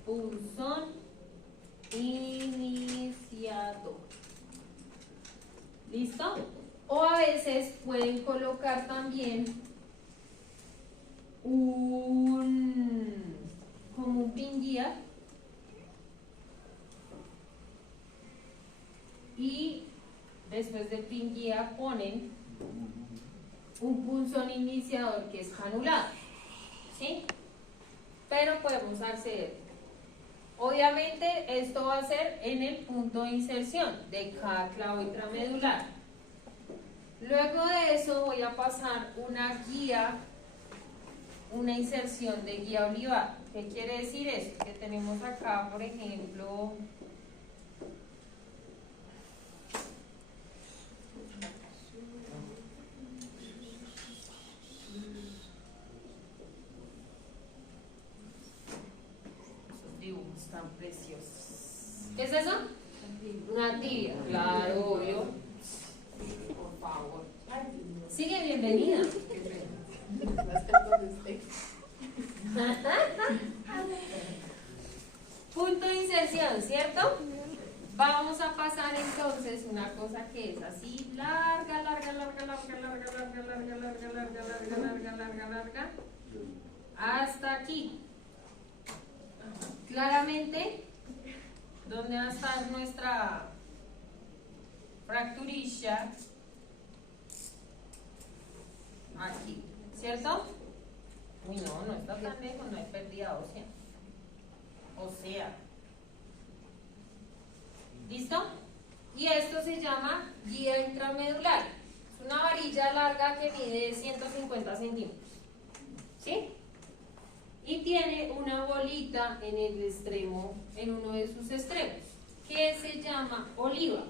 Punzón iniciador. ¿Listo? O a veces pueden colocar también como un pin guía y después del pin guía ponen un punzón iniciador que es canulado, ¿sí? Pero podemos acceder. Obviamente esto va a ser en el punto de inserción de cada clavo intramedular. Luego de eso voy a pasar una guía, una inserción de guía olivar. ¿Qué quiere decir eso? Que tenemos acá, por ejemplo, esos dibujos tan preciosos. ¿Qué es eso? Una tibia, claro, obvio. Por favor. Sigue, bienvenida. Punto de inserción, ¿cierto? Vamos a pasar entonces una cosa que es así, larga, hasta aquí. Claramente, ¿dónde va a estar nuestra fracturilla? Aquí, ¿cierto? Uy, no está tan lejos, no hay pérdida ósea. O sea, ¿listo? Y esto se llama guía intramedular. Es una varilla larga que mide 150 centímetros, ¿sí? Y tiene una bolita en el extremo, en uno de sus extremos, que se llama oliva,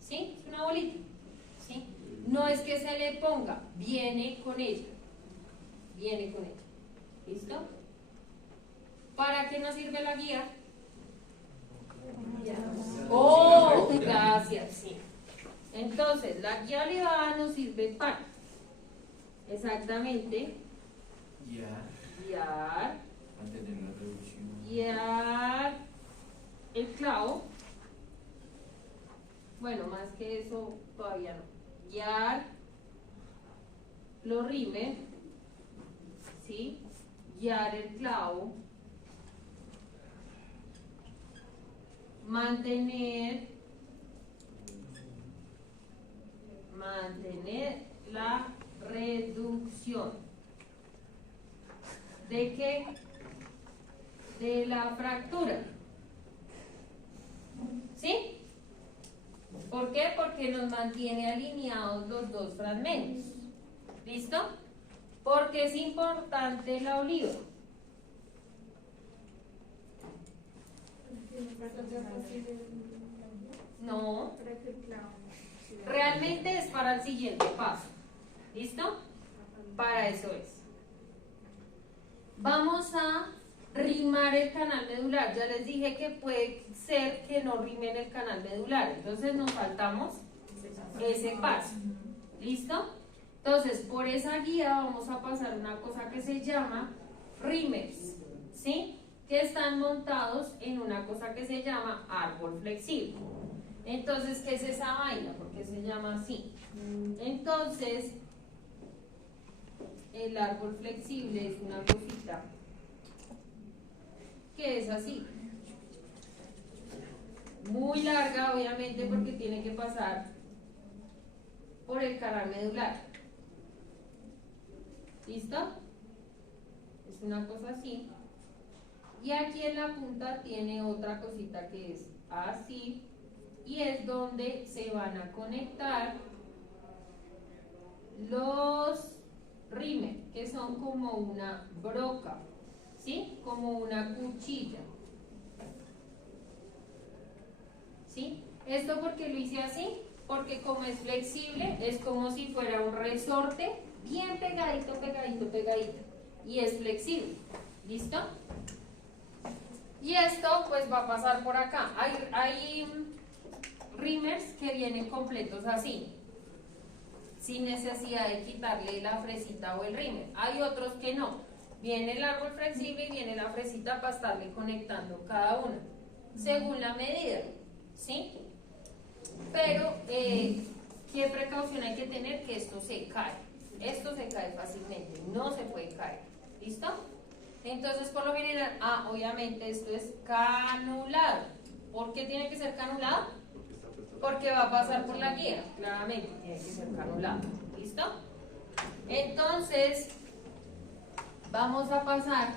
¿sí? Es una bolita, ¿sí? No es que se le ponga, viene con ella. Viene con ella. ¿Listo? ¿Para qué nos sirve la guía? Oh, gracias, sí. Entonces, la guía olivada nos sirve para exactamente guiar, Mantener la reducción. guiar el clavo. Bueno, más que eso todavía no. Guiar los rimes, ¿sí? Guiar el clavo, mantener la reducción. ¿De qué? De la fractura. ¿Sí? ¿Por qué? Porque nos mantiene alineados los dos fragmentos. ¿Listo? Porque es importante la oliva. No. Realmente es para el siguiente paso. ¿Listo? Para eso es. Vamos a rimar el canal medular. Ya les dije que puede ser que no rimen el canal medular. Entonces nos saltamos ese paso. ¿Listo? Entonces, por esa guía vamos a pasar una cosa que se llama rimers, ¿sí? Que están montados en una cosa que se llama árbol flexible. Entonces, ¿qué es esa vaina? ¿Por qué se llama así? Entonces, el árbol flexible es una cosita que es así. Muy larga, obviamente, porque tiene que pasar por el canal medular. ¿Listo? Es una cosa así. Y aquí en la punta tiene otra cosita que es así, y es donde se van a conectar los rímel, que son como una broca, ¿sí? Como una cuchilla, ¿sí? ¿Esto porque lo hice así? Porque como es flexible, es como si fuera un resorte bien pegadito, pegadito, pegadito, y es flexible. ¿Listo? Y esto pues va a pasar por acá. Hay rímels que vienen completos así, sin necesidad de quitarle la fresita o el rímel. Hay otros que no. Viene el árbol flexible y viene la fresita para estarle conectando cada una, según la medida, ¿sí? Pero, ¿qué precaución hay que tener? Que esto se cae. Esto se cae fácilmente, no se puede caer. ¿Listo? Entonces, por lo general, obviamente esto es canulado. ¿Por qué tiene que ser canulado? Porque va a pasar por la guía, claramente, tiene que ser canulado. ¿Listo? Entonces, vamos a pasar,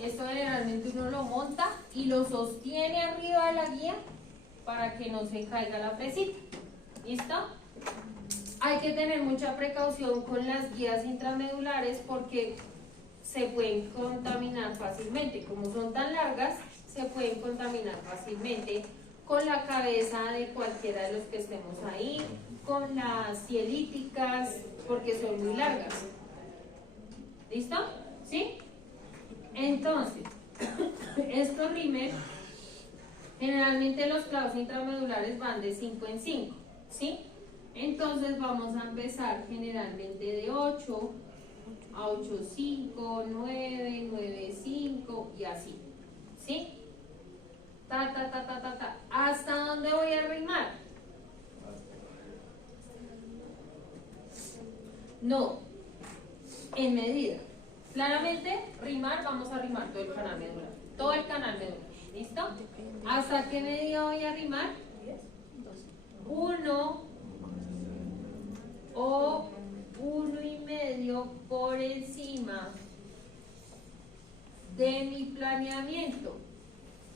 esto generalmente uno lo monta y lo sostiene arriba de la guía para que no se caiga la fresita. ¿Listo? Hay que tener mucha precaución con las guías intramedulares porque se pueden contaminar fácilmente. Como son tan largas, se pueden contaminar fácilmente con la cabeza de cualquiera de los que estemos ahí, con las cielíticas, porque son muy largas. ¿Listo? ¿Sí? Entonces, estos rímel, generalmente los clavos intramedulares van de 5 en 5, ¿sí? Entonces vamos a empezar generalmente de 8 a 8,5, 9, 9,5 y así, ¿sí? ¿Hasta dónde voy a rimar? No, en medida. Claramente, rimar, vamos a rimar todo el canal medular. Todo el canal medular. ¿Listo? ¿Hasta qué medida voy a rimar? 1 o 1,5 por encima de mi planeamiento.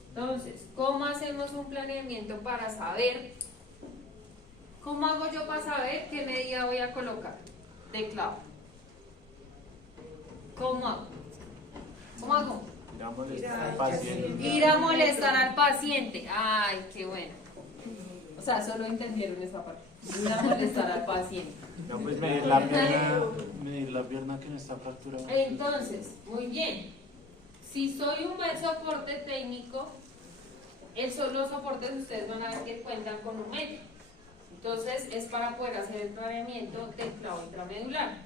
Entonces, ¿cómo hacemos un planeamiento para saber? ¿Cómo hago yo para saber qué medida voy a colocar de clavo? ¿Cómo hago? ¿Cómo hago? Ir a molestar al paciente. Ir a molestar al paciente. Ay, qué bueno. O sea, solo entendieron esa parte. Ir a molestar al paciente. No, pues medir la pierna que no está fracturada. Entonces, muy bien. Si soy un buen soporte técnico, los soportes ustedes van a ver que cuentan con un metro. Entonces, es para poder hacer el planeamiento del clavo intramedular.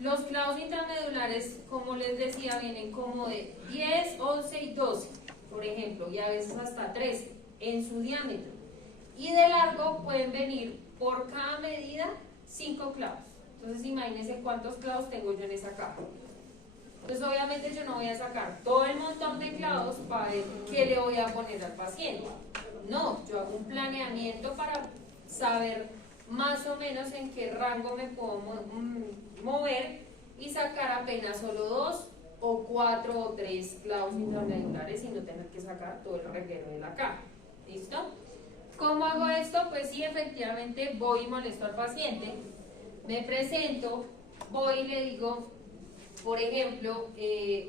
Los clavos intramedulares, como les decía, vienen como de 10, 11 y 12, por ejemplo, y a veces hasta 13 en su diámetro. Y de largo pueden venir por cada medida 5 clavos. Entonces, imagínense cuántos clavos tengo yo en esa caja. Entonces, obviamente, yo no voy a sacar todo el montón de clavos para ver qué le voy a poner al paciente. No, yo hago un planeamiento para saber más o menos en qué rango me puedo mover y sacar apenas solo 2 o 4 o 3 clavos intramedulares y no tener que sacar todo el reguero de la caja. ¿Listo? ¿Cómo hago esto? Pues sí, efectivamente voy y molesto al paciente, me presento, voy y le digo, por ejemplo,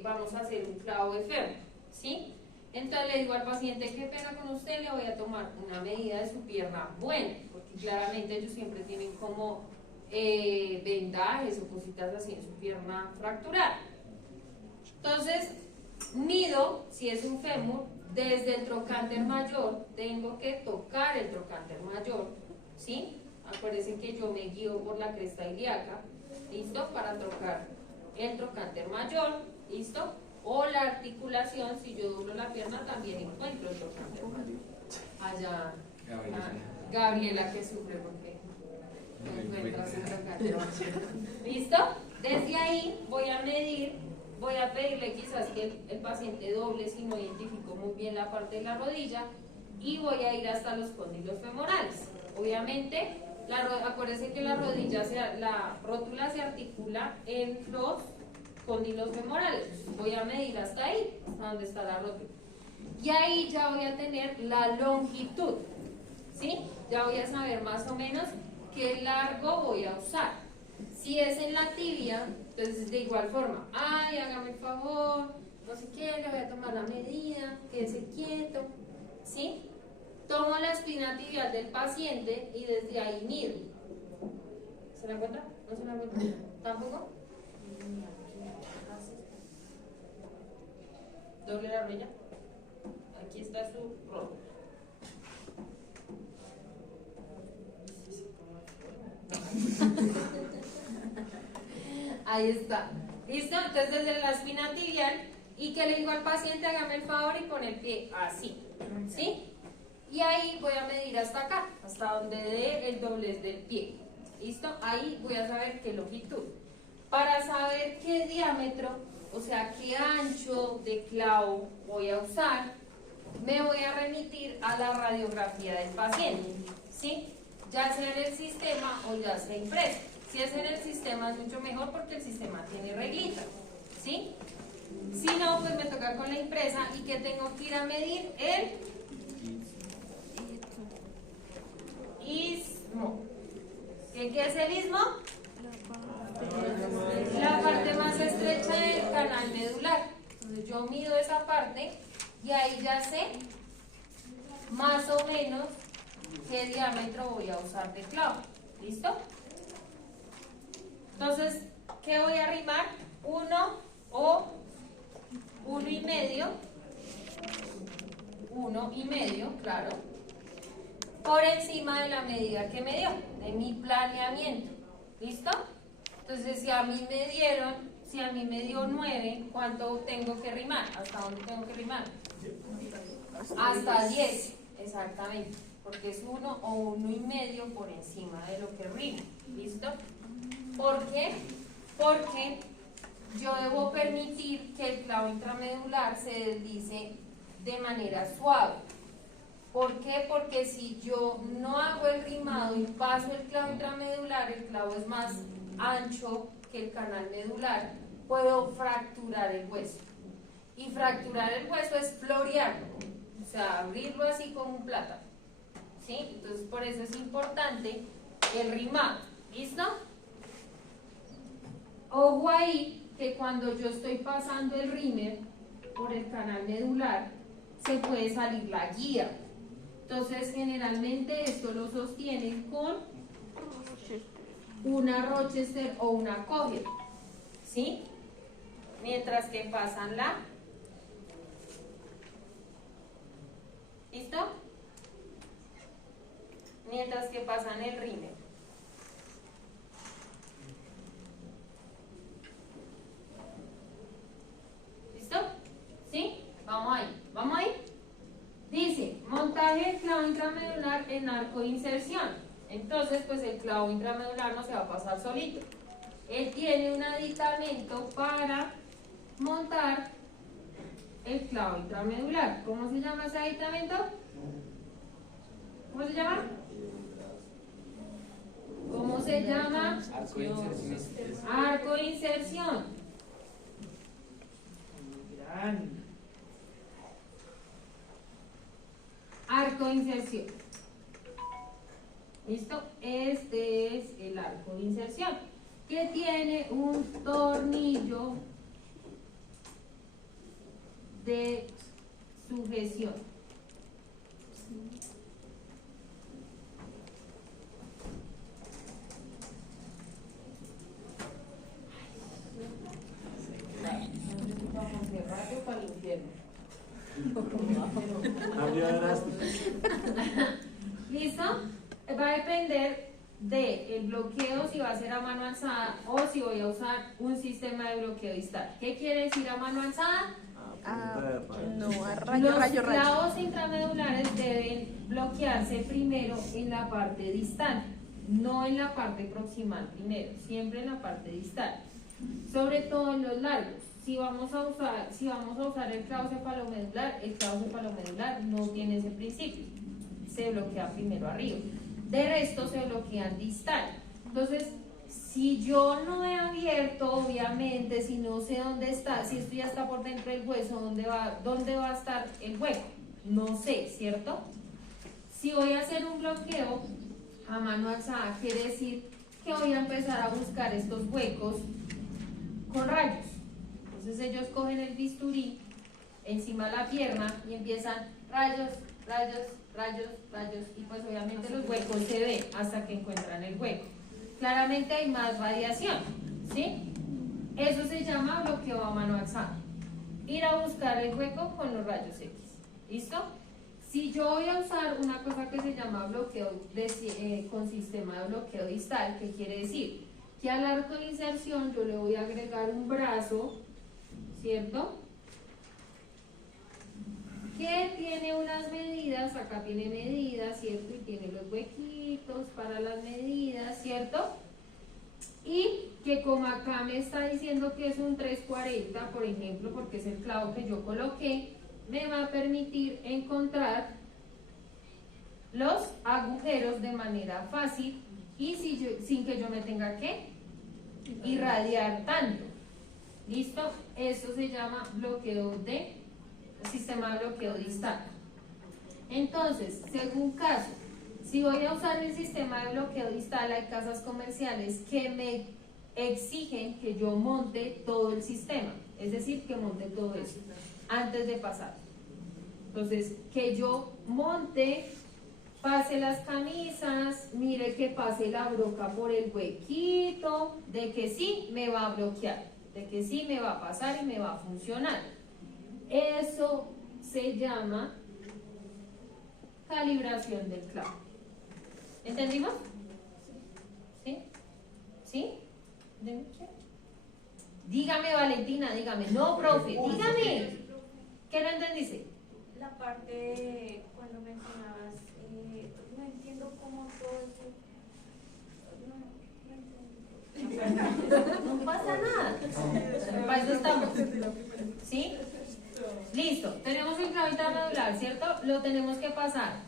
vamos a hacer un clavo de fémur, ¿sí? Entonces le digo al paciente, qué pena con usted, le voy a tomar una medida de su pierna buena, porque claramente ellos siempre tienen como vendajes o cositas así en su pierna fracturada. Entonces, mido, si es un fémur, desde el trocánter mayor, tengo que tocar el trocánter mayor, ¿sí? Acuérdense que yo me guío por la cresta ilíaca, ¿listo? Para tocar el trocánter mayor, ¿listo? O la articulación, si yo doblo la pierna, también encuentro el trocánter mayor. Allá, Gabriela que sufre porque no encuentra su trocánter mayor. ¿Listo? Desde ahí voy a medir, voy a pedirle quizás que el paciente doble si no identifico muy bien la parte de la rodilla y voy a ir hasta los cóndilos femorales. Obviamente Acuérdense que la rótula se articula en los cóndilos femorales. Voy a medir hasta ahí, hasta donde está la rótula. Y ahí ya voy a tener la longitud, ¿sí? Ya voy a saber más o menos qué largo voy a usar. Si es en la tibia, entonces de igual forma, ay, hágame el favor, no sé qué, le voy a tomar la medida, quédese quieto, ¿sí? Tomo la espina tibial del paciente y desde ahí mido. ¿Se la encuentra? ¿No se la encuentra? ¿Tampoco? Doble la rodilla. Aquí está su rótula. Ahí está. ¿Listo? Entonces desde la espina tibial y que le digo al paciente, hágame el favor y pone el pie así. ¿Sí? Y ahí voy a medir hasta acá, hasta donde dé el doblez del pie. ¿Listo? Ahí voy a saber qué longitud. Para saber qué diámetro, o sea, qué ancho de clavo voy a usar, me voy a remitir a la radiografía del paciente, ¿sí? Ya sea en el sistema o ya sea impreso. Si es en el sistema es mucho mejor porque el sistema tiene reglita, ¿sí? Si no, pues me toca con la impresa y que tengo que ir a medir el istmo. ¿Qué es el istmo? La parte más estrecha del canal medular. Entonces yo mido esa parte y ahí ya sé más o menos qué diámetro voy a usar de clavo. ¿Listo? Entonces, ¿qué voy a arrimar? 1 o 1,5. 1,5, claro. Por encima de la medida que me dio, de mi planeamiento. ¿Listo? Entonces, si a mí me dio 9, ¿cuánto tengo que rimar? ¿Hasta dónde tengo que rimar? Hasta 10, exactamente. Porque es 1 o 1,5 por encima de lo que rimo. ¿Listo? ¿Por qué? Porque yo debo permitir que el clavo intramedular se deslice de manera suave. ¿Por qué? Porque si yo no hago el rimado y paso el clavo intramedular, el clavo es más ancho que el canal medular, puedo fracturar el hueso. Y fracturar el hueso es florearlo, o sea, abrirlo así como un plátano. ¿Sí? Entonces por eso es importante el rimado. ¿Listo? Ojo ahí que cuando yo estoy pasando el rímer por el canal medular, se puede salir la guía. Entonces generalmente esto lo sostienen con una Rochester o una Coger, ¿sí? Mientras que pasan la... ¿Listo? Mientras que pasan el rímel. ¿Listo? ¿Sí? Vamos ahí. ¿Vamos ahí? Dice, montaje del clavo intramedular en arco de inserción. Entonces, pues el clavo intramedular no se va a pasar solito. Él tiene un aditamento para montar el clavo intramedular. ¿Cómo se llama ese aditamento? ¿Cómo se llama? ¿Cómo se llama? Arco de inserción. Arco de inserción. Arco de inserción. ¿Listo? Este es el arco de inserción, que tiene un tornillo de sujeción. Cambio drástico. ¿Listo? Va a depender del bloqueo, si va a ser a mano alzada o si voy a usar un sistema de bloqueo distal. ¿Qué quiere decir a mano alzada? No, a rayo, Los rayo, rayo. clavos intramedulares deben bloquearse primero en la parte distal, no en la parte proximal primero, siempre en la parte distal. Sobre todo en los largos. Si vamos a usar el clavo cefalomedular, el clavo cefalomedular no tiene ese principio, se bloquea primero arriba. De resto se bloquean distal. Entonces, si yo no he abierto, obviamente, si no sé dónde está, si esto ya está por dentro del hueso, dónde va a estar el hueco? No sé, ¿cierto? Si voy a hacer un bloqueo a mano alzada, quiere decir que voy a empezar a buscar estos huecos con rayos. Entonces ellos cogen el bisturí encima de la pierna y empiezan rayos, rayos, rayos, rayos, y pues obviamente los huecos se ven hasta que encuentran el hueco. Claramente hay más radiación, ¿sí? Eso se llama bloqueo a mano alzada. Ir a buscar el hueco con los rayos X. ¿Listo? Si yo voy a usar una cosa que se llama bloqueo con sistema de bloqueo distal, ¿qué quiere decir? Que al arco de inserción yo le voy a agregar un brazo, ¿cierto? Que tiene unas medidas, acá tiene medidas, ¿cierto? Y tiene los huequitos para las medidas, ¿cierto? Y que como acá me está diciendo que es un 340, por ejemplo, porque es el clavo que yo coloqué, me va a permitir encontrar los agujeros de manera fácil y sin que yo me tenga que irradiar tanto. ¿Listo? Eso se llama sistema de bloqueo distal. Entonces, según caso, si voy a usar el sistema de bloqueo distal, hay casas comerciales que me exigen que yo monte todo el sistema, es decir, que monte todo eso antes de pasar. Entonces, que yo monte, pase las camisas, mire que pase la broca por el huequito, de que sí me va a bloquear, de que sí me va a pasar y me va a funcionar. Eso se llama calibración del clavo. ¿Entendimos? ¿Sí? ¿Sí? Dígame, Valentina, dígame. No, profe, dígame. ¿Qué no entendiste? La parte cuando mencionabas, no entiendo cómo todo eso. No pasa nada. Para eso estamos. ¿Sí? Listo. Tenemos el clavo intramedular, ¿cierto? Lo tenemos que pasar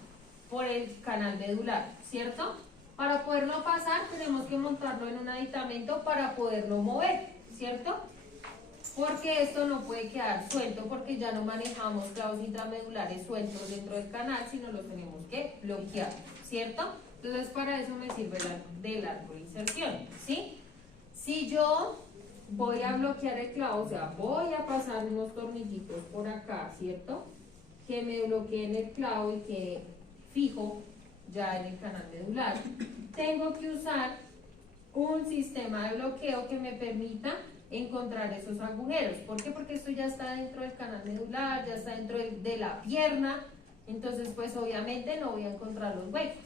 por el canal medular, ¿cierto? Para poderlo pasar tenemos que montarlo en un aditamento para poderlo mover, ¿cierto? Porque esto no puede quedar suelto porque ya no manejamos clavos intramedulares sueltos dentro del canal, sino lo tenemos que bloquear, ¿cierto? Entonces para eso me sirve del arco de inserción, ¿sí? Si yo voy a bloquear el clavo, o sea, voy a pasar unos tornillitos por acá, ¿cierto? Que me bloqueen el clavo y que fijo ya en el canal medular. Tengo que usar un sistema de bloqueo que me permita encontrar esos agujeros. ¿Por qué? Porque esto ya está dentro del canal medular, ya está dentro de la pierna, entonces pues obviamente no voy a encontrar los huecos,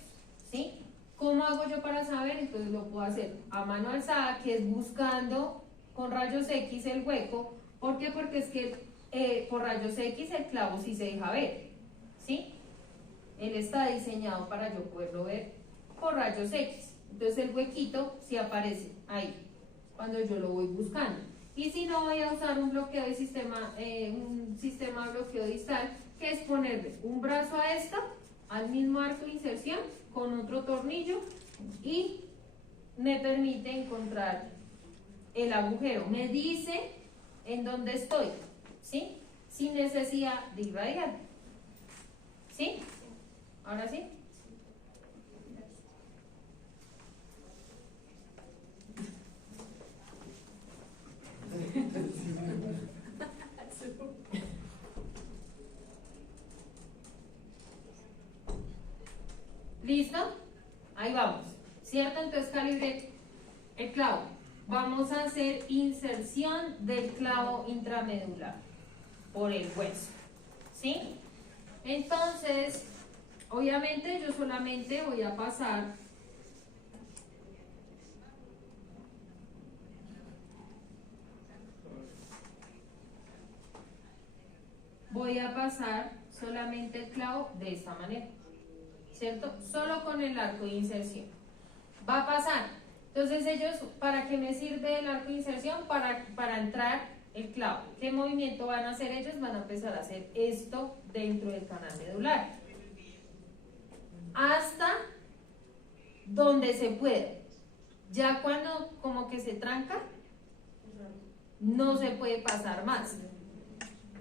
¿sí? ¿Cómo hago yo para saber? Entonces lo puedo hacer a mano alzada, que es buscando con rayos X el hueco. ¿Por qué? Porque es que por rayos X el clavo sí se deja ver, ¿sí? Él está diseñado para yo poderlo ver por rayos X. Entonces el huequito sí aparece ahí cuando yo lo voy buscando. Y si no, voy a usar un bloqueo de sistema, un sistema de bloqueo distal, que es ponerle un brazo a esta, al mismo arco de inserción, con otro tornillo, y me permite encontrar el agujero. Me dice en dónde estoy, ¿sí? Sin necesidad de irradiar. ¿Sí? ¿Ahora sí? ¿Listo? Ahí vamos, ¿cierto? Entonces calibré el clavo. Vamos a hacer inserción del clavo intramedular por el hueso, ¿sí? Entonces, obviamente yo solamente voy a pasar solamente el clavo de esta manera, ¿cierto? Solo con el arco de inserción. Va a pasar. Entonces ellos, ¿para qué me sirve el arco de inserción? Para entrar el clavo. ¿Qué movimiento van a hacer ellos? Van a empezar a hacer esto dentro del canal medular. Hasta donde se puede. Ya cuando como que se tranca, no se puede pasar más.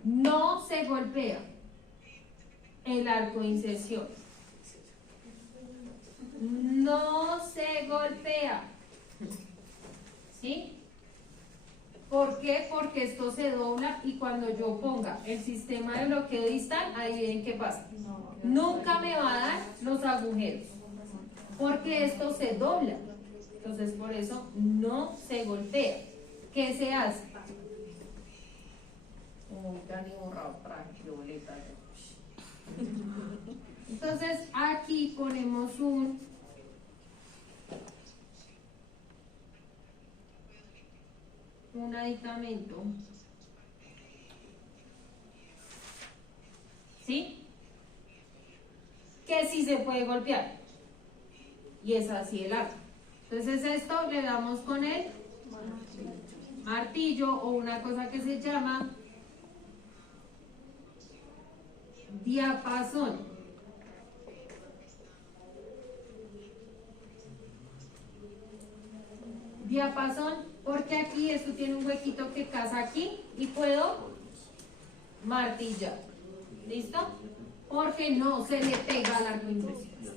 No se golpea el arco de inserción. No se golpea. ¿Sí? ¿Por qué? Porque esto se dobla y cuando yo ponga el sistema de bloqueo distal, ahí ven qué pasa. Nunca me va a dar los agujeros. Porque esto se dobla. Entonces por eso no se golpea. ¿Qué se hace? Entonces aquí ponemos un aditamento, ¿sí? Que sí se puede golpear y es así el arco. Entonces esto le damos con el martillo o una cosa que se llama diapasón. Diapasón porque aquí esto tiene un huequito que casa aquí y puedo martillar. ¿Listo? Porque no se le pega al arco de inserción.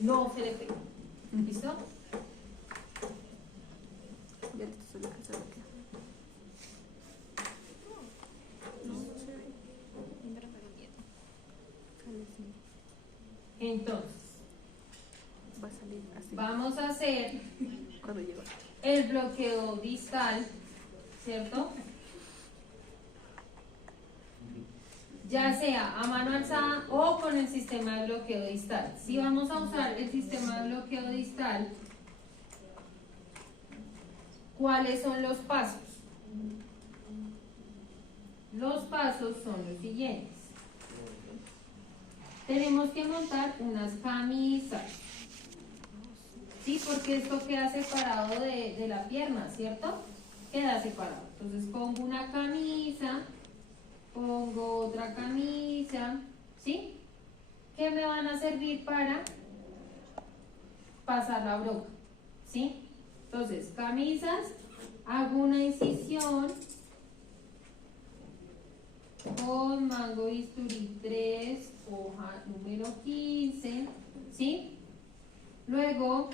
No se le pega. ¿Listo? Entonces, vamos a hacer el bloqueo distal, ¿cierto? Ya sea a mano alzada o con el sistema de bloqueo distal. Si vamos a usar el sistema de bloqueo distal, ¿cuáles son los pasos? Los pasos son los siguientes. Tenemos que montar unas camisas. Sí, porque esto queda separado de la pierna, ¿cierto? Queda separado. Entonces pongo una camisa, pongo otra camisa, ¿sí? Que me van a servir para pasar la broca, ¿sí? Entonces, camisas, hago una incisión con mango bisturí 3, hoja número 15, ¿sí? Luego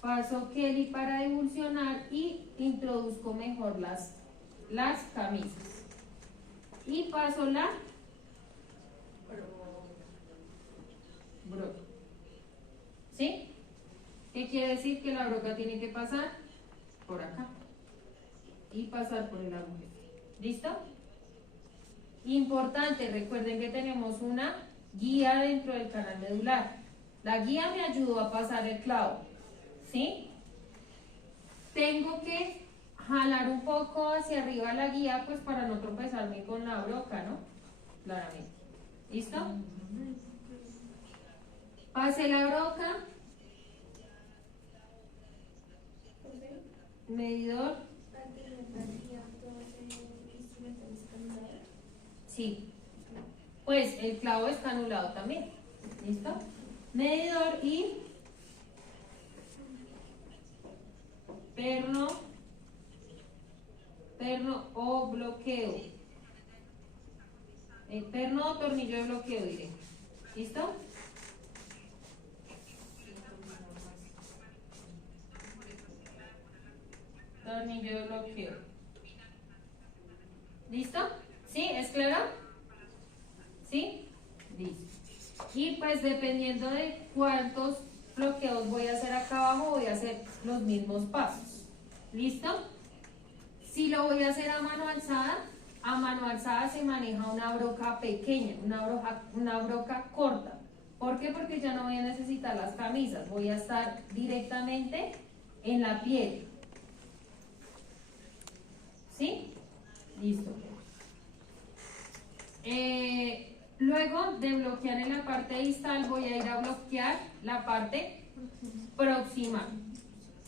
paso Kelly para emulsionar y introduzco mejor las camisas. Y paso la broca. ¿Sí? ¿Qué quiere decir? Que la broca tiene que pasar por acá y pasar por el agujero. ¿Listo? Importante, recuerden que tenemos una guía dentro del canal medular. La guía me ayudó a pasar el clavo, ¿sí? Tengo que jalar un poco hacia arriba la guía, pues para no tropezarme con la broca, ¿no? Claramente. ¿Listo? Pase la broca. Medidor. Sí. Pues el clavo está anulado también. ¿Listo? Medidor y perno o bloqueo. Perno o tornillo de bloqueo, diré. ¿Listo? Tornillo de bloqueo. ¿Listo? ¿Sí? ¿Es claro? ¿Sí? Listo. Y pues dependiendo de cuántos bloqueos voy a hacer acá abajo, voy a hacer los mismos pasos. ¿Listo? Si lo voy a hacer a mano alzada se maneja una broca pequeña, una broca corta. ¿Por qué? Porque ya no voy a necesitar las camisas, voy a estar directamente en la piel. ¿Sí? Listo. Luego de bloquear en la parte distal voy a ir a bloquear la parte proximal.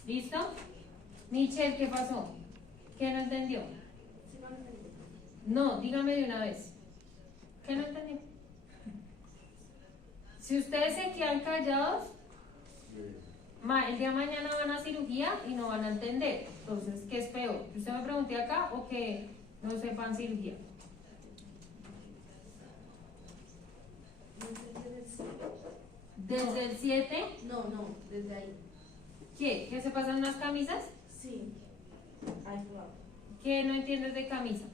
¿Listo? Michelle, ¿qué pasó? ¿Qué no entendió? No, dígame de una vez. ¿Qué no entendí? Si ustedes se quedan callados, el día de mañana van a cirugía y no van a entender. Entonces, ¿qué es peor? ¿Que usted me pregunte acá o que no sepan cirugía? ¿Desde el 7? No, desde ahí. ¿Qué? ¿Que se pasan unas camisas? Sí. Ahí va. ¿Qué no entiendes de camisa?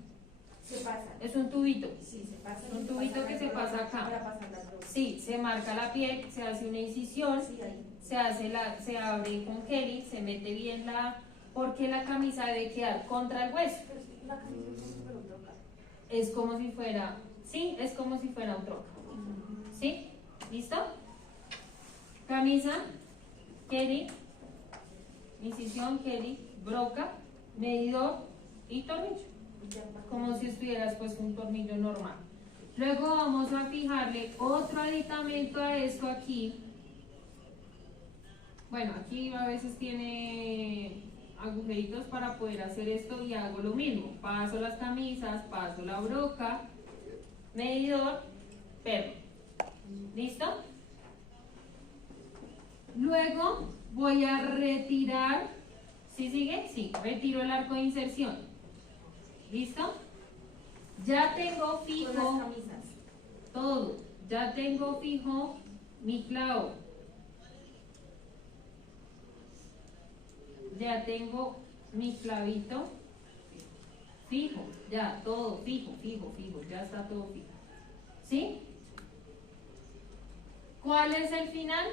Se pasa. Es un tubito. Sí, se pasa. Un tubito que se pasa acá. Para pasar la droga. Sí, se marca la piel, se hace una incisión, Sí, ahí. se abre con gel, se mete bien porque la camisa debe quedar contra el hueso. Pero es que la camisa es como si fuera un troca. Es como si fuera, sí, es como si fuera un troca. ¿Sí? ¿Listo? Camisa, Kelly, incisión, Kelly, broca, medidor y tornillo. Como si estuvieras puesto un tornillo normal. Luego vamos a fijarle otro aditamento a esto aquí. Bueno, aquí a veces tiene agujeritos para poder hacer esto y hago lo mismo. Paso las camisas, paso la broca, medidor, perno. ¿Listo? Luego voy a retirar, ¿sí sigue? Sí, retiro el arco de inserción. ¿Listo? Ya tengo fijo Con las camisas. todo. Ya tengo fijo mi clavo. Ya tengo mi clavito fijo. Ya, todo fijo. Ya está todo fijo. ¿Sí? ¿Cuál es el final?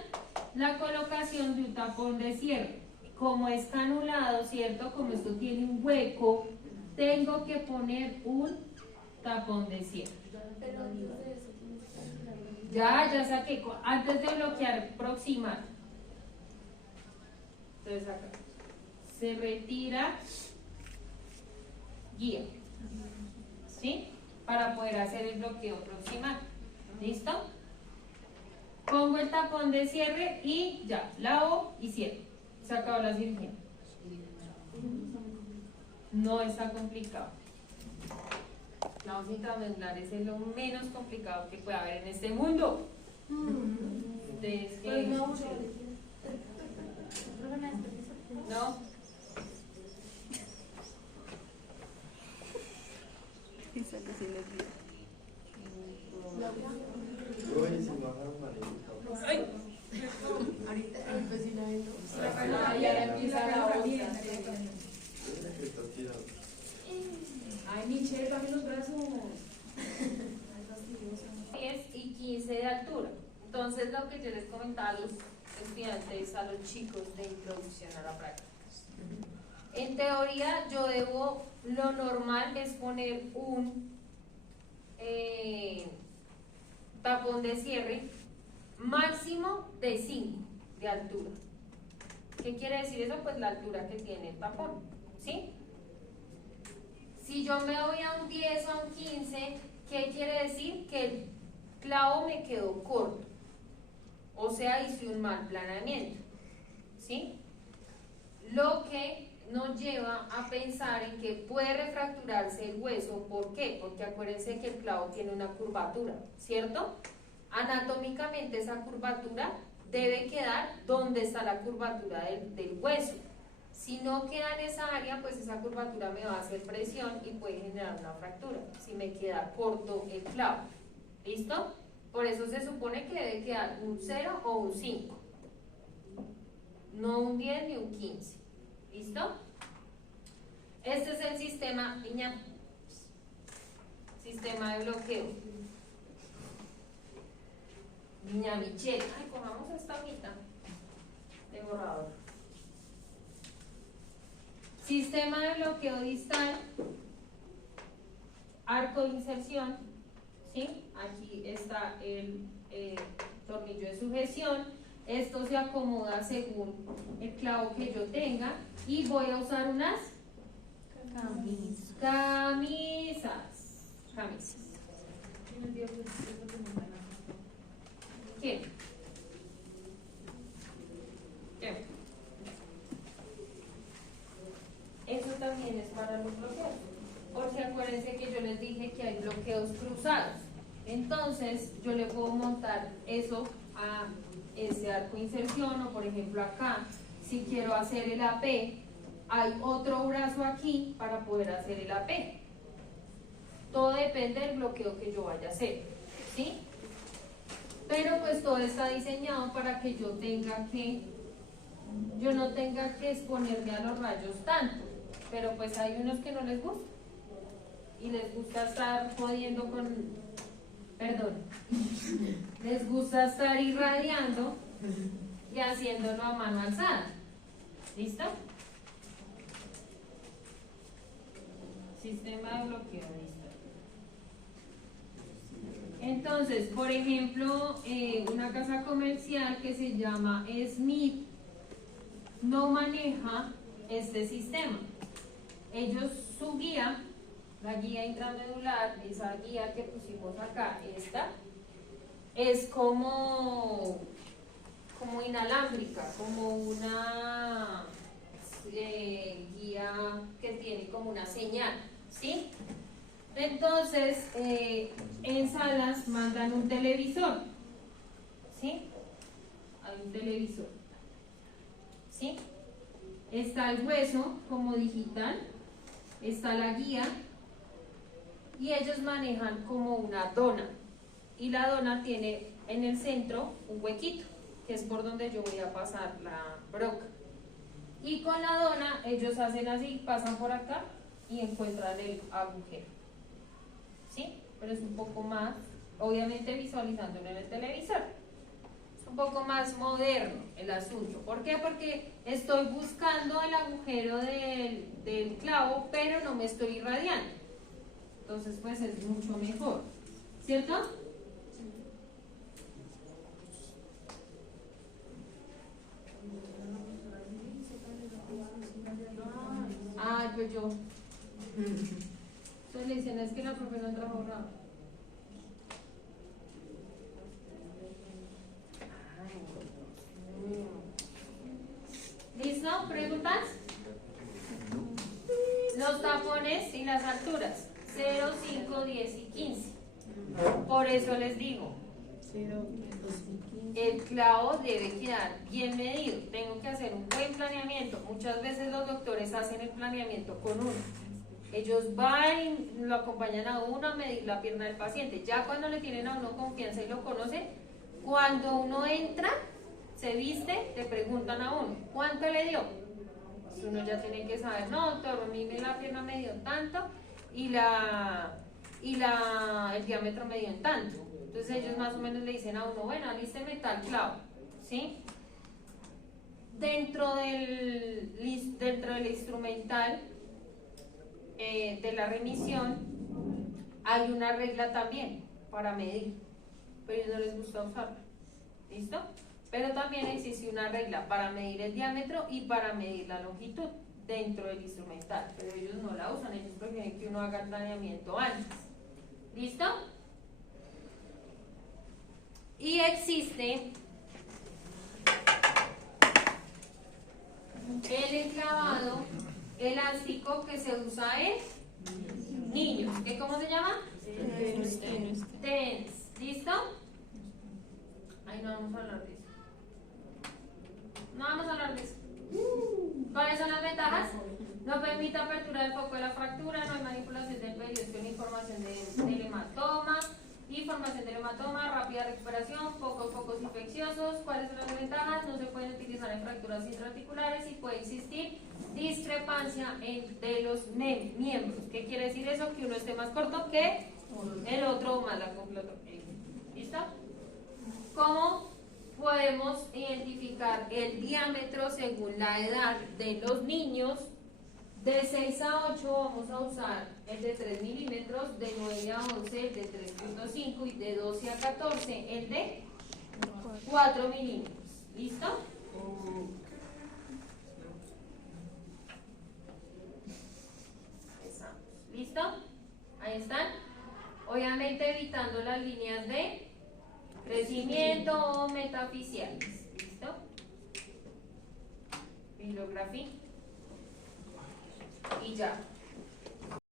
La colocación de un tapón de cierre. Como es canulado, ¿cierto? Como esto tiene un hueco, tengo que poner un tapón de cierre. Pero antes de eso tienes que calcular. Ya saqué. Antes de bloquear, proximar. Entonces acá. Se retira guía. ¿Sí? Para poder hacer el bloqueo proximal. ¿Listo? Pongo el tapón de cierre y ya, lavo y cierro. Se acabó la cirugía. No está complicado. Clavos intramedulares es lo menos complicado que puede haber en este mundo. Ustedes que- ¿No? Esa que sí les digo. Ya empieza la bolsa. Ay, Michelle, baje los brazos. 10 y 15 de altura. Entonces, lo que yo les comentaba a los estudiantes, a los chicos de introducción a la práctica. En teoría, yo debo, lo normal es poner un tapón de cierre máximo de 5 de altura. ¿Qué quiere decir eso? Pues la altura que tiene el tapón, ¿sí? Si yo me voy a un 10 o a un 15, ¿qué quiere decir? Que el clavo me quedó corto, o sea, hice un mal planeamiento, ¿sí? Lo que nos lleva a pensar en que puede refracturarse el hueso. ¿Por qué? Porque acuérdense que el clavo tiene una curvatura, ¿cierto? Anatómicamente esa curvatura debe quedar donde está la curvatura del hueso. Si no queda en esa área, pues esa curvatura me va a hacer presión y puede generar una fractura, si me queda corto el clavo. ¿Listo? Por eso se supone que debe quedar un 0 o un 5. No un 10 ni un 15. ¿Listo? Este es el sistema, niña. Sistema de bloqueo. Niña Michelle. Ay, cojamos esta hojita de borrador. Sistema de bloqueo distal. Arco de inserción. ¿Sí? Aquí está el tornillo de sujeción. Esto se acomoda según el clavo que yo tenga. Y voy a usar unas camisas. ¿Qué? ¿Qué? Eso también es para los bloqueos. Porque acuérdense que yo les dije que hay bloqueos cruzados. Entonces yo le puedo montar eso a ese arco de inserción, o por ejemplo acá, si quiero hacer el AP, hay otro brazo aquí para poder hacer el AP. Todo depende del bloqueo que yo vaya a hacer, ¿sí? Pero pues todo está diseñado para que yo no tenga que exponerme a los rayos tanto, pero pues hay unos que no les gusta y les gusta estar jodiendo les gusta estar irradiando y haciéndolo a mano alzada. ¿Listo? Sistema de bloqueo, listo. Entonces, por ejemplo, una casa comercial que se llama Smith no maneja este sistema. Ellos, su guía, la guía intramedular, esa guía que pusimos acá, esta, es como inalámbrica, como una guía que tiene como una señal, ¿sí? Entonces, en salas mandan un televisor, ¿sí? Hay un televisor, ¿sí? Está el hueso como digital, está la guía, y ellos manejan como una dona, y la dona tiene en el centro un huequito, que es por donde yo voy a pasar la broca, y con la dona ellos hacen así, pasan por acá y encuentran el agujero, ¿sí? Pero es un poco más, obviamente visualizándolo en el televisor, es un poco más moderno el asunto. ¿Por qué? Porque estoy buscando el agujero del clavo, pero no me estoy irradiando. Entonces pues es mucho mejor, ¿cierto? Ah, pues yo. Entonces le dicen, es que la profe no trajo nada. ¿Listo? ¿Preguntas? Los tapones y las alturas 0, 5, 10 y 15. Por eso les digo, el clavo debe quedar bien medido. Tengo que hacer un buen planeamiento. Muchas veces los doctores hacen el planeamiento con uno. Ellos van y lo acompañan a uno a medir la pierna del paciente. Ya cuando le tienen a uno confianza y lo conocen, cuando uno entra, se viste, le preguntan a uno, ¿cuánto le dio? Pues uno ya tiene que saber, no, doctor, a mí la pierna me dio tanto y el diámetro me dio en tanto. Entonces ellos más o menos le dicen a uno, bueno, alísteme tal clavo, ¿sí? Dentro del instrumental de la remisión hay una regla también para medir, pero a ellos no les gusta usarla, ¿listo? Pero también existe una regla para medir el diámetro y para medir la longitud dentro del instrumental, pero ellos no la usan, ellos prefieren que uno haga el planeamiento antes, ¿listo? Y existe el enclavado elástico que se usa en niños, ¿qué cómo se llama? TENS, ¿listo? Ahí no vamos a hablar de eso. No vamos a hablar de eso. ¿Cuáles son las ventajas? No permite apertura del foco de la fractura, no hay manipulación del periódico ni información del hematoma, información del hematoma, rápida recuperación, pocos focos infecciosos. ¿Cuáles son las ventajas? No se pueden utilizar en fracturas intraarticulares y puede existir discrepancia de los miembros. ¿Qué quiere decir eso? Que uno esté más corto que el otro o más largo que el otro. ¿Listo? ¿Cómo podemos identificar el diámetro según la edad de los niños? De 6 a 8 vamos a usar el de 3 milímetros, de 9 a 11 el de 3.5 y de 12 a 14 el de 4 milímetros. ¿Listo? ¿Listo? Ahí están. Obviamente evitando las líneas de crecimiento o metafisiales. ¿Listo? Bibliografía. Y ya.